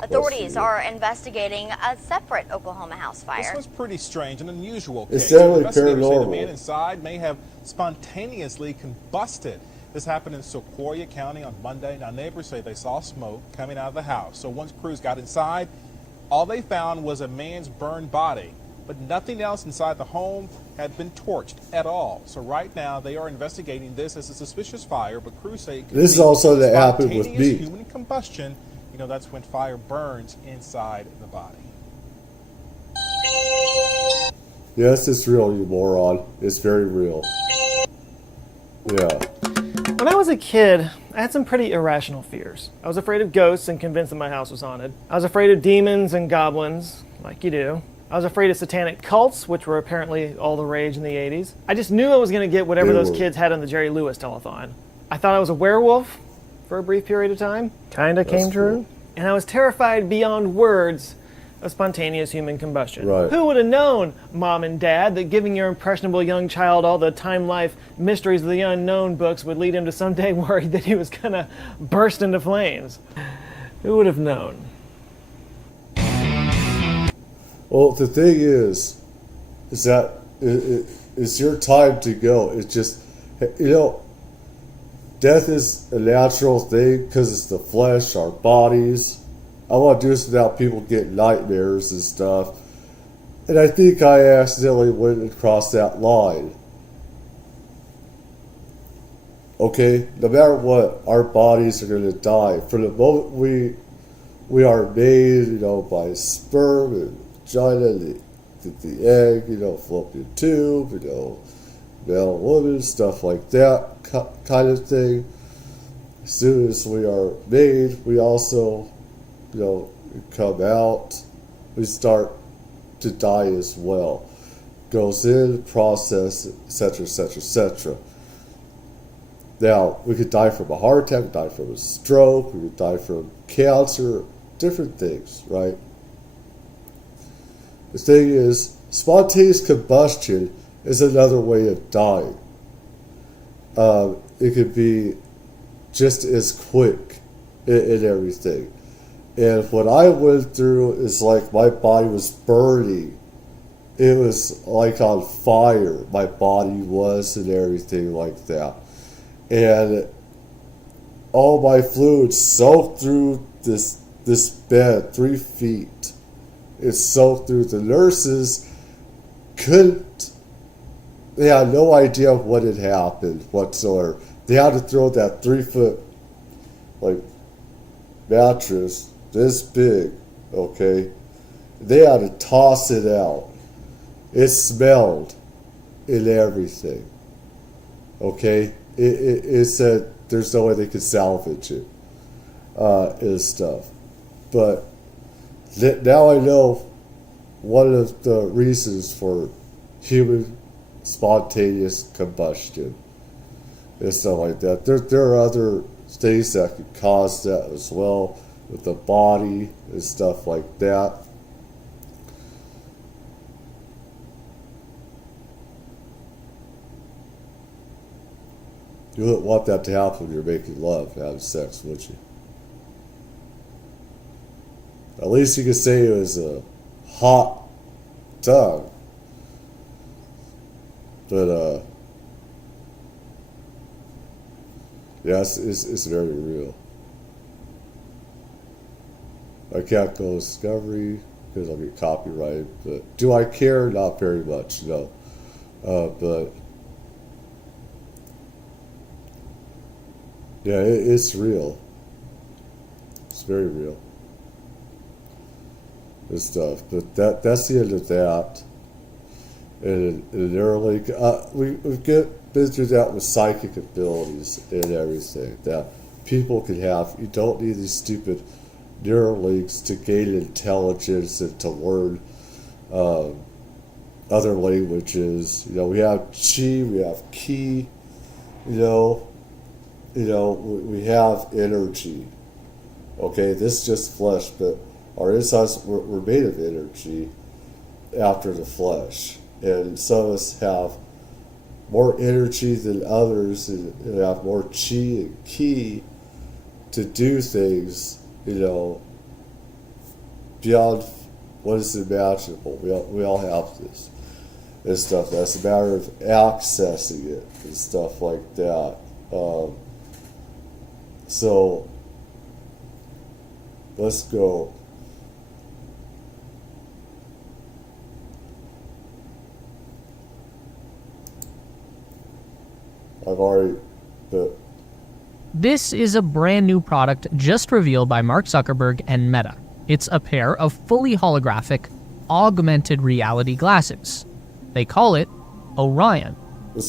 Authorities are investigating a separate Oklahoma house fire. This was pretty strange and unusual It's case. definitely Investigators say the paranormal. man inside may have spontaneously combusted. This happened in Sequoia County on Monday. Now, neighbors say they saw smoke coming out of the house. So once crews got inside, all they found was a man's burned body, but nothing else inside the home had been torched at all. So right now, they are investigating this as a suspicious fire, but crews say it could This is be also that happened with spontaneous me. human combustion. That's when fire burns inside the body. Yes, it's real, you moron. It's very real. Yeah. When I was a kid, I had some pretty irrational fears. I was afraid of ghosts and convinced that my house was haunted. I was afraid of demons and goblins, like you do. I was afraid of satanic cults, which were apparently all the rage in the 80s. I just knew I was going to get whatever those kids had on the Jerry Lewis telethon. I thought I was a werewolf for a brief period of time. Kinda came true. And I was terrified beyond words of spontaneous human combustion. Right. Who would have known, Mom and Dad, that giving your impressionable young child all the Time Life Mysteries of the Unknown books would lead him to someday worry that he was gonna burst into flames? Who would have known? Well, the thing is that it's your time to go. It's just, death is a natural thing because it's the flesh, our bodies. I want to do this without people getting nightmares and stuff. And I think I accidentally went across that line. Okay, no matter what, our bodies are going to die. From the moment we are made, by sperm and vagina, the egg, fallopian tube, male and woman, stuff like that kind of thing. As soon as we are made, we also, come out. We start to die as well. Goes in, process, etc., etc., etc. Now, we could die from a heart attack, we could die from a stroke, we could die from cancer, different things, right? The thing is, spontaneous combustion is another way of dying. It could be just as quick in everything. And what I went through is like my body was burning. It was like on fire, my body was, and everything like that. And all my fluid soaked through this bed, 3 feet. It soaked through. The nurses couldn't, they had no idea what had happened whatsoever. They had to throw that 3-foot mattress this big, okay? They had to toss it out. It smelled and everything, okay? It said there's no way they could salvage it and stuff. But now I know one of the reasons for human spontaneous combustion and stuff like that. There are other things that could cause that as well, with the body and stuff like that. You wouldn't want that to happen when you're making love, having sex, would you? At least you could say it was a hot tongue. But, yeah, it's very real. I can't go Discovery because I'll get copyrighted, but do I care? Not very much, no. But yeah, it's real. It's very real. And stuff. But that's the end of that. And Neuralink, we've been through that with psychic abilities and everything that people can have. You don't need these stupid Neuralinks to gain intelligence and to learn other languages. We have chi, we have ki, we have energy. Okay, this is just flesh, but our insides, we're made of energy after the flesh. And some of us have more energy than others and have more chi and ki to do things, beyond what is imaginable. We all have this and stuff. That's a matter of accessing it and stuff like that. So let's go. I've already, but This is a brand new product just revealed by Mark Zuckerberg and Meta. It's a pair of fully holographic, augmented reality glasses. They call it Orion.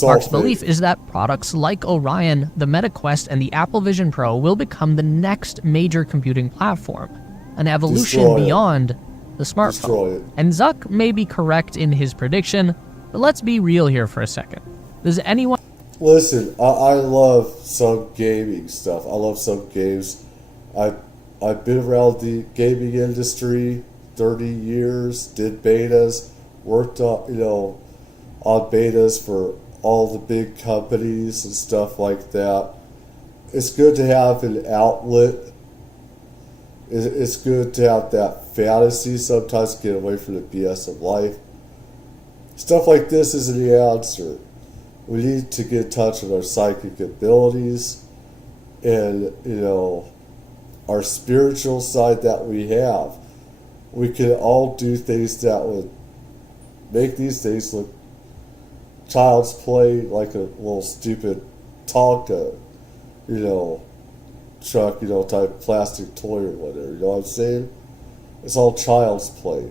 Mark's belief is that products like Orion, the Meta Quest, and the Apple Vision Pro will become the next major computing platform, an evolution beyond the smartphone. And Zuck may be correct in his prediction, but let's be real here for a second. Does anyone... Listen, I love some gaming stuff. I love some games. I've been around the gaming industry 30 years, did betas, worked on, on betas for all the big companies and stuff like that. It's good to have an outlet. It's good to have that fantasy sometimes, get away from the BS of life. Stuff like this isn't the answer. We need to get in touch with our psychic abilities and, our spiritual side that we have. We could all do things that would make these things look child's play, like a little stupid Tonka, truck, type plastic toy or whatever. You know what I'm saying? It's all child's play.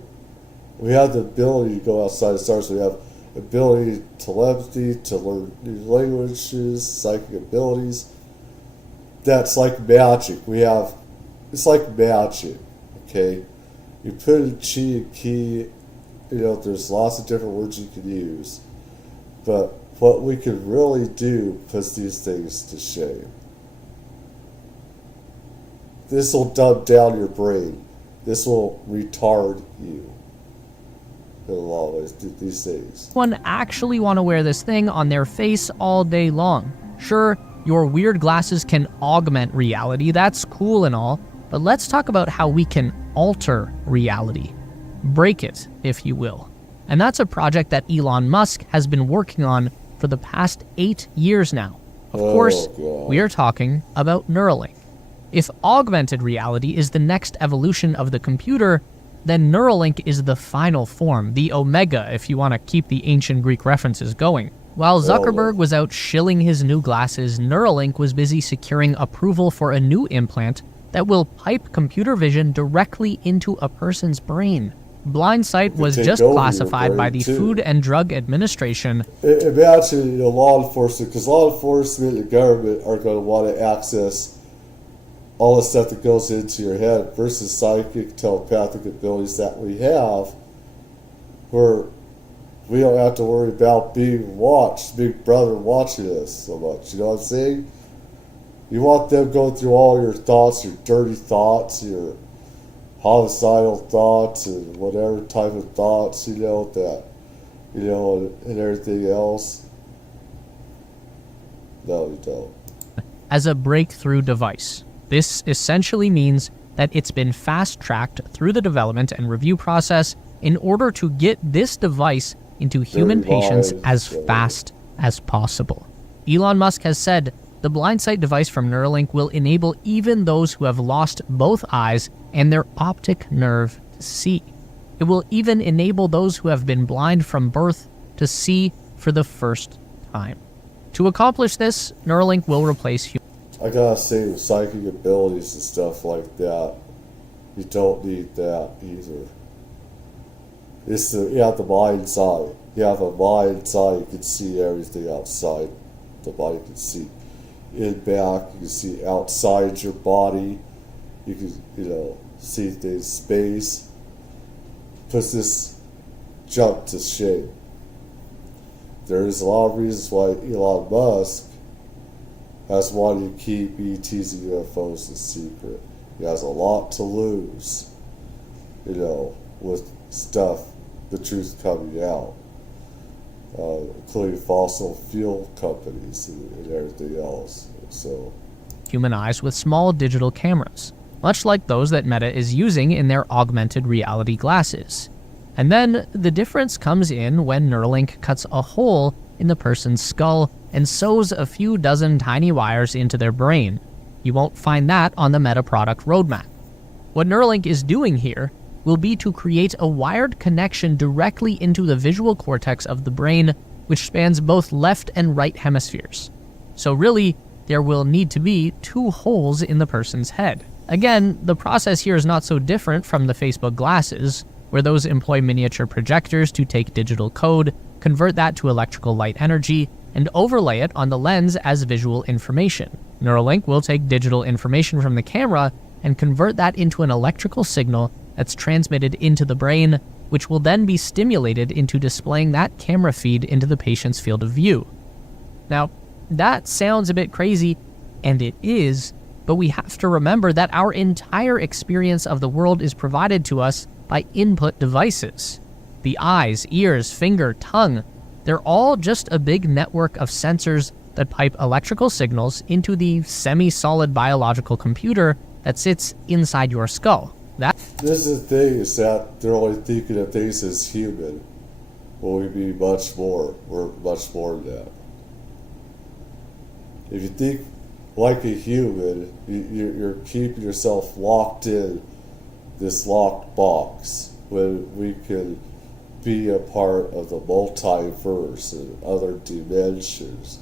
We have the ability to go outside the stars. We have ability, telepathy, to learn new languages, psychic abilities. That's like magic. It's like magic, okay? You put a key, there's lots of different words you can use. But what we can really do puts these things to shame. This will dumb down your brain. This will retard you. In a lot of ways, these things. One actually want to wear this thing on their face all day long. Sure, your weird glasses can augment reality, that's cool and all, but let's talk about how we can alter reality. Break it, if you will. And that's a project that Elon Musk has been working on for the past 8 years now. Of course, we are talking about Neuralink. If augmented reality is the next evolution of the computer, then Neuralink is the final form, the Omega, if you want to keep the ancient Greek references going. While Zuckerberg was out shilling his new glasses, Neuralink was busy securing approval for a new implant that will pipe computer vision directly into a person's brain. Blindsight was just classified by the Food and Drug Administration. Imagine, law enforcement, because law enforcement and the government are going to want to access all the stuff that goes into your head versus psychic, telepathic abilities that we have, where we don't have to worry about being watched, Big Brother watching us so much. You know what I'm saying? You want them going through all your thoughts, your dirty thoughts, your homicidal thoughts, and whatever type of thoughts, and everything else. No, you don't. As a breakthrough device. This essentially means that it's been fast-tracked through the development and review process in order to get this device into human patients as fast as possible. Elon Musk has said the blindsight device from Neuralink will enable even those who have lost both eyes and their optic nerve to see. It will even enable those who have been blind from birth to see for the first time. To accomplish this, Neuralink will replace humans. I gotta say, with psychic abilities and stuff like that, you don't need that either. You have the mind side. You have a mind side, you can see everything outside the body. You can see in back, you can see outside your body, you can, see things in space. Puts this junk to shame. There's a lot of reasons why Elon Musk has wanted to keep ETs and UFOs a secret. He has a lot to lose, with stuff, the truth coming out, including fossil fuel companies and everything else. So, human eyes with small digital cameras, much like those that Meta is using in their augmented reality glasses. And then the difference comes in when Neuralink cuts a hole in the person's skull and sews a few dozen tiny wires into their brain. You won't find that on the Meta product roadmap. What Neuralink is doing here will be to create a wired connection directly into the visual cortex of the brain, which spans both left and right hemispheres. So really, there will need to be 2 holes in the person's head. Again, the process here is not so different from the Facebook glasses, where those employ miniature projectors to take digital code, convert that to electrical light energy, and overlay it on the lens as visual information. Neuralink will take digital information from the camera and convert that into an electrical signal that's transmitted into the brain, which will then be stimulated into displaying that camera feed into the patient's field of view. Now, that sounds a bit crazy, and it is, but we have to remember that our entire experience of the world is provided to us by input devices. The eyes, ears, finger, tongue, they're all just a big network of sensors that pipe electrical signals into the semi-solid biological computer that sits inside your skull. This is the thing, is that they're only thinking of things as human. Will we be much more? We're much more than that. If you think like a human, you're keeping yourself locked in this locked box when we can be a part of the multiverse and other dimensions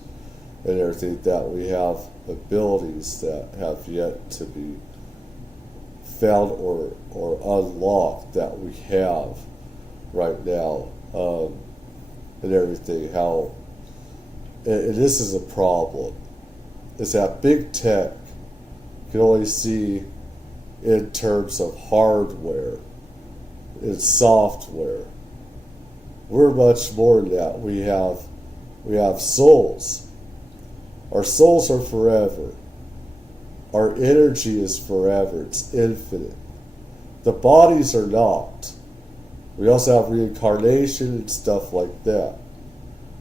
and everything, that we have abilities that have yet to be found or unlocked that we have right now, and everything. How, and this is a problem, is that big tech can only see in terms of hardware and software. We're much more than that. We have souls. Our souls are forever. Our energy is forever. It's infinite. The bodies are not. We also have reincarnation and stuff like that.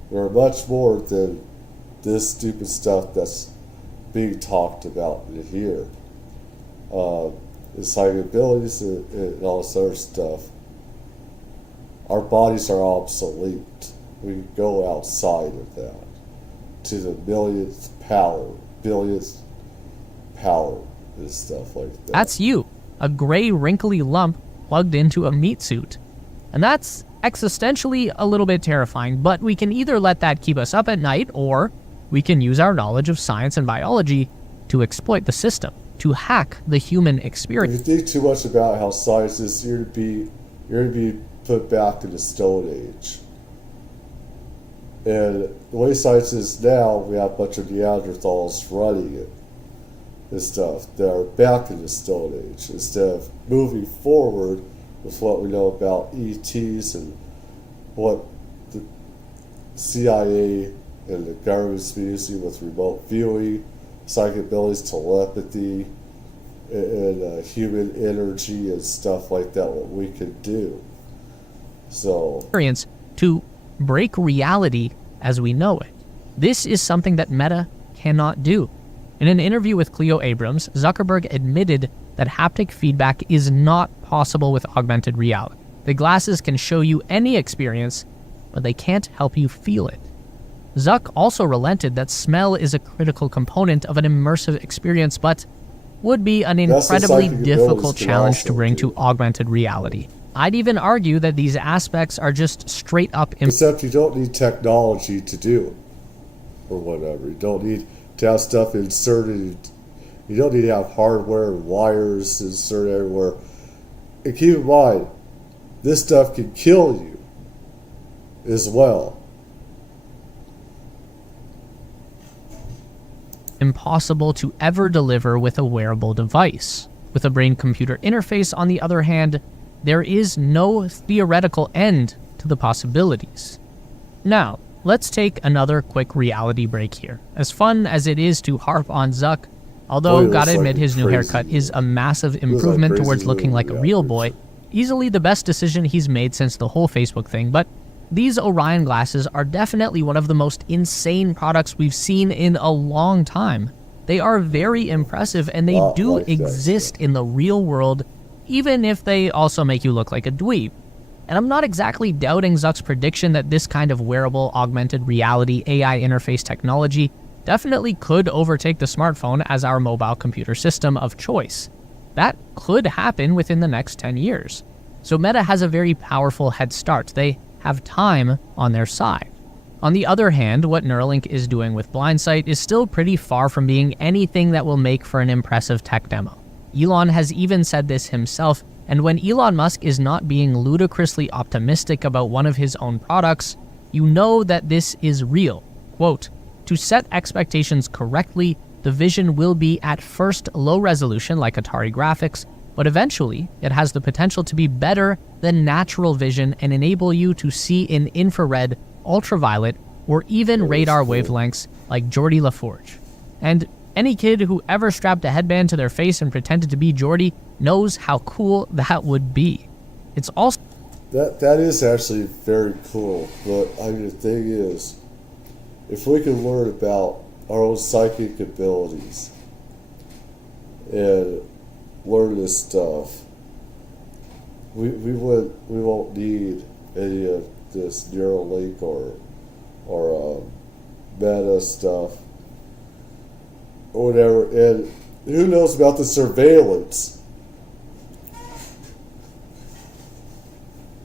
We're much more than this stupid stuff that's being talked about in here. The psychic abilities and all this other stuff. Our bodies are obsolete. We can go outside of that to the millionth power, billionth power, and stuff like that. That's you, a gray, wrinkly lump plugged into a meat suit. And that's existentially a little bit terrifying, but we can either let that keep us up at night, or we can use our knowledge of science and biology to exploit the system, to hack the human experience. If you think too much about how science is, you're to be put back in the Stone Age. And the way science is now, we have a bunch of Neanderthals running it and stuff that are back in the Stone Age, instead of moving forward with what we know about ETs and what the CIA and the government's using with remote viewing, psychic abilities, telepathy, and human energy and stuff like that, what we can do. So, experience to break reality as we know it. This is something that Meta cannot do. In an interview with Cleo Abrams, Zuckerberg admitted that haptic feedback is not possible with augmented reality. The glasses can show you any experience, but they can't help you feel it. Zuck also relented that smell is a critical component of an immersive experience, but would be an incredibly difficult challenge to bring to augmented reality. I'd even argue that these aspects are just straight up... Except you don't need technology to do it, or whatever. You don't need to have stuff inserted. You don't need to have hardware and wires inserted everywhere. And keep in mind, this stuff can kill you as well. Impossible to ever deliver with a wearable device. With a brain-computer interface, on the other hand, there is no theoretical end to the possibilities. Now, let's take another quick reality break here. As fun as it is to harp on Zuck, although gotta admit his new haircut is a massive improvement towards looking like a real boy, easily the best decision he's made since the whole Facebook thing, but these Orion glasses are definitely one of the most insane products we've seen in a long time. They are very impressive, and they do exist in the real world, even if they also make you look like a dweeb. And I'm not exactly doubting Zuck's prediction that this kind of wearable augmented reality AI interface technology definitely could overtake the smartphone as our mobile computer system of choice. That could happen within the next 10 years. So Meta has a very powerful head start. They have time on their side. On the other hand, what Neuralink is doing with Blindsight is still pretty far from being anything that will make for an impressive tech demo. Elon has even said this himself, and when Elon Musk is not being ludicrously optimistic about one of his own products, you know that this is real. Quote, "To set expectations correctly, the vision will be at first low resolution like Atari graphics, but eventually it has the potential to be better than natural vision and enable you to see in infrared, ultraviolet, or even radar wavelengths like Geordie LaForge." And any kid who ever strapped a headband to their face and pretended to be Geordie knows how cool that would be. It's also... That is actually very cool, but I mean, the thing is, if we can learn about our own psychic abilities and learn this stuff, we won't need any of this Neuralink or Meta stuff or whatever, and who knows about the surveillance,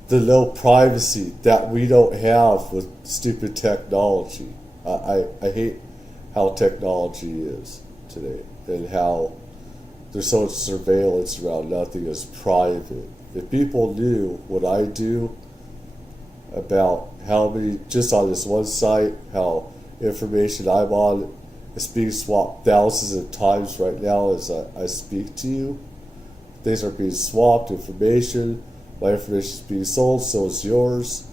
the no privacy that we don't have with stupid technology. I hate how technology is today and how there's so much surveillance around. Nothing is private. If people knew what I do about how many, just on this one site, how information I'm on is being swapped thousands of times right now as I speak to you. Things are being swapped, information. My information is being sold, so is yours.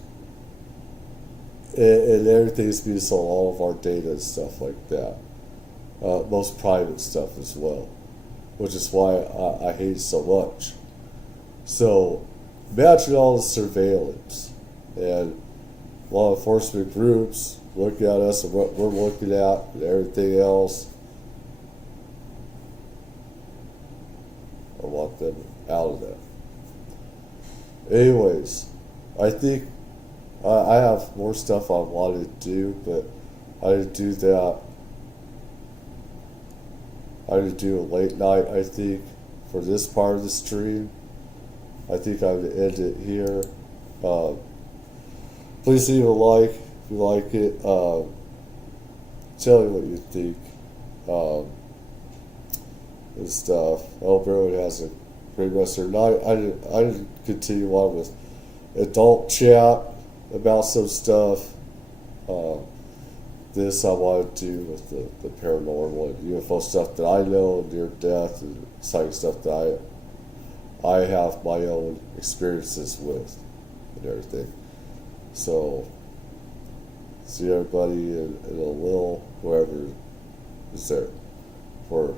And everything is being sold, all of our data and stuff like that. Most private stuff as well, which is why I hate it so much. So imagine all the surveillance and law enforcement groups look at us and what we're looking at and everything else. I want them out of that. Anyways, I think I have more stuff I wanted to do, but I didn't do that. I didn't do a late night, I think, for this part of the stream. I think I'm going to end it here. Please leave a like if you like it. Tell me what you think. And stuff. I hope everyone has a great rest of their night. I didn't continue on with adult chat about some stuff. This I wanted to do with the paranormal and UFO stuff that I know, near death and psychic stuff that I have my own experiences with and everything. So, see everybody in a little, whoever is there for